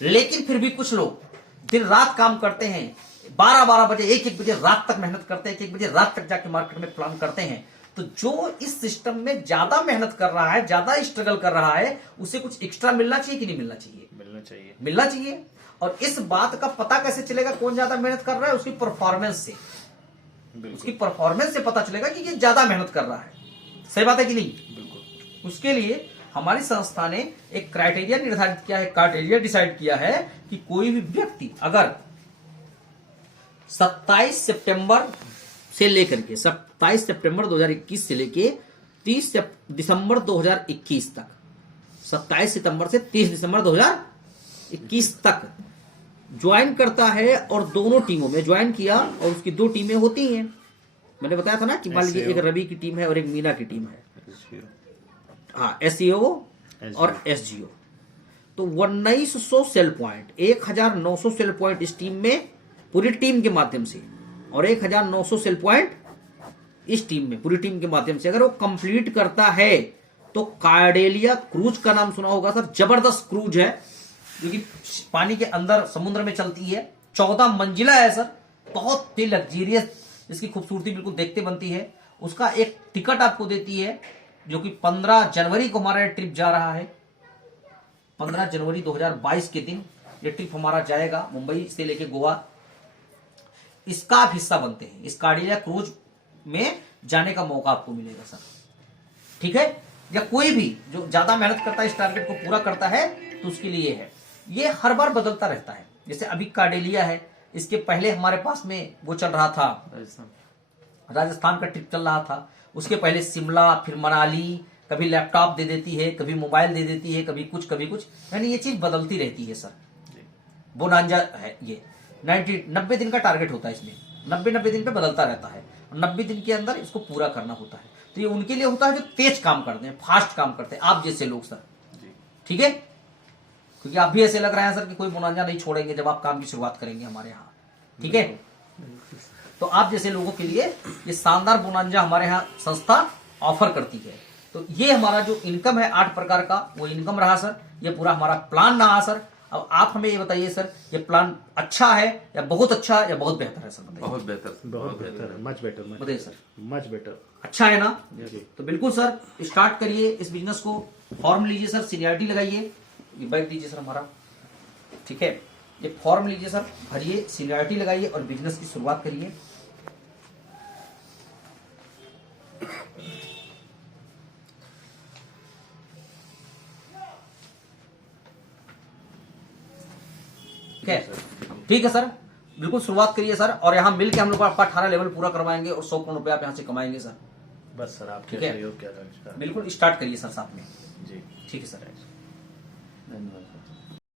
लेकिन फिर भी कुछ लोग दिन रात काम करते हैं, 12-12 बजे, 1-1 बजे रात तक मेहनत करते हैं, 1 बजे रात तक जाके मार्केट में प्लान करते हैं। तो जो इस सिस्टम में ज्यादा मेहनत कर रहा है, ज्यादा स्ट्रगल कर रहा है, उसे कुछ एक्स्ट्रा मिलना चाहिए कि नहीं मिलना चाहिए? मिलना चाहिए, मिलना चाहिए। और इस बात का पता कैसे चलेगा कौन ज्यादा मेहनत कर रहा है? उसकी परफॉर्मेंस से, उसकी परफॉर्मेंस से पता चलेगा कि ये ज्यादा मेहनत कर रहा है। सही बात है कि नहीं? बिल्कुल। उसके लिए हमारी संस्था ने एक क्राइटेरिया निर्धारित किया है, क्राइटेरिया डिसाइड किया है कि कोई भी व्यक्ति अगर 27 सितंबर से लेकर के 27 सितंबर 2021 से लेके 30 दिसंबर 2021 तक, 27 सितंबर से 30 दिसंबर 2021 तक ज्वाइन करता है और दोनों टीमों में ज्वाइन किया, और उसकी 2 टीमें होती हैं। मैंने बताया था ना कि मान लीजिए एक रवि की टीम है और एक मीना की टीम है, हाँ, SEO और SGO। तो 1900 सेल पॉइंट, 1900 सेल पॉइंट इस टीम में पूरी टीम के माध्यम से, और 1900 सेल पॉइंट इस टीम में पूरी टीम के माध्यम से अगर वो कंप्लीट करता है तो कार्डेलिया क्रूज का नाम सुना होगा सर। जबरदस्त क्रूज है जो कि पानी के अंदर समुद्र में चलती है, 14 मंजिला है सर, बहुत ही लग्जीरियस, जिसकी खूबसूरती बिल्कुल देखते बनती है। उसका एक टिकट आपको देती है जो कि 15 जनवरी को हमारा ट्रिप जा रहा है। 15 जनवरी 2022 के दिन ये ट्रिप हमारा जाएगा मुंबई से लेके गोवा। इसका आप हिस्सा बनते हैं, इस कार्डिलिया क्रूज में जाने का मौका आपको मिलेगा सर, ठीक है। या कोई भी जो ज्यादा मेहनत करता है, इस टारगेट को पूरा करता है, तो उसके लिए है। ये हर बार बदलता रहता है। जैसे अभी कार्डिलिया है, इसके पहले हमारे पास में वो चल रहा था, राजस्थान का ट्रिप चल रहा था। उसके पहले शिमला, फिर मनाली, कभी लैपटॉप दे देती है, कभी मोबाइल दे देती है, कभी कुछ, यानी ये चीज बदलती रहती है सर। बोनांजा है ये 90 दिन का टारगेट होता है इसमें, 90 दिन पे बदलता रहता है। 90 दिन के अंदर इसको पूरा करना होता है। तो ये उनके लिए होता है जो तेज काम करते हैं, फास्ट काम करते हैं, आप जैसे लोग सर, ठीक है। क्योंकि आप भी ऐसे लग रहे हैं सर कि कोई बोनांजा नहीं छोड़ेंगे जब आप काम की शुरुआत करेंगे हमारे यहाँ, ठीक है। तो आप जैसे लोगों के लिए ये शानदार बोनांजा हमारे यहाँ संस्था ऑफर करती है। तो ये हमारा जो इनकम है 8 प्रकार का, वो इनकम रहा सर। ये पूरा हमारा प्लान रहा सर। अब आप हमें ये बताइए सर, ये प्लान अच्छा है या बहुत अच्छा या बहुत बेहतर है सर? बताइए। बहुत बेहतर, बहुत बेहतर है, मच बेटर, बताइए सर। मच बेटर, अच्छा है ना? जी। तो बिल्कुल सर, स्टार्ट करिए इस बिजनेस को। फॉर्म लीजिए सर, सीनियरिटी लगाइए। ये बैग दीजिए सर हमारा, ठीक है। ये फॉर्म लीजिए सर, भरिए, सीनियरिटी लगाइए और बिजनेस की शुरुआत करिए। ठीक है सर, बिल्कुल शुरुआत करिए सर। और यहाँ मिलके हम लोग आपका 18 लेवल पूरा करवाएंगे और 100 करोड़ रुपए आप यहाँ से कमाएंगे सर। बस सर, आपके ठीक है। सहयोग क्या रहेगा? बिल्कुल स्टार्ट करिए सर साथ में। जी, ठीक है सर। धन्यवाद।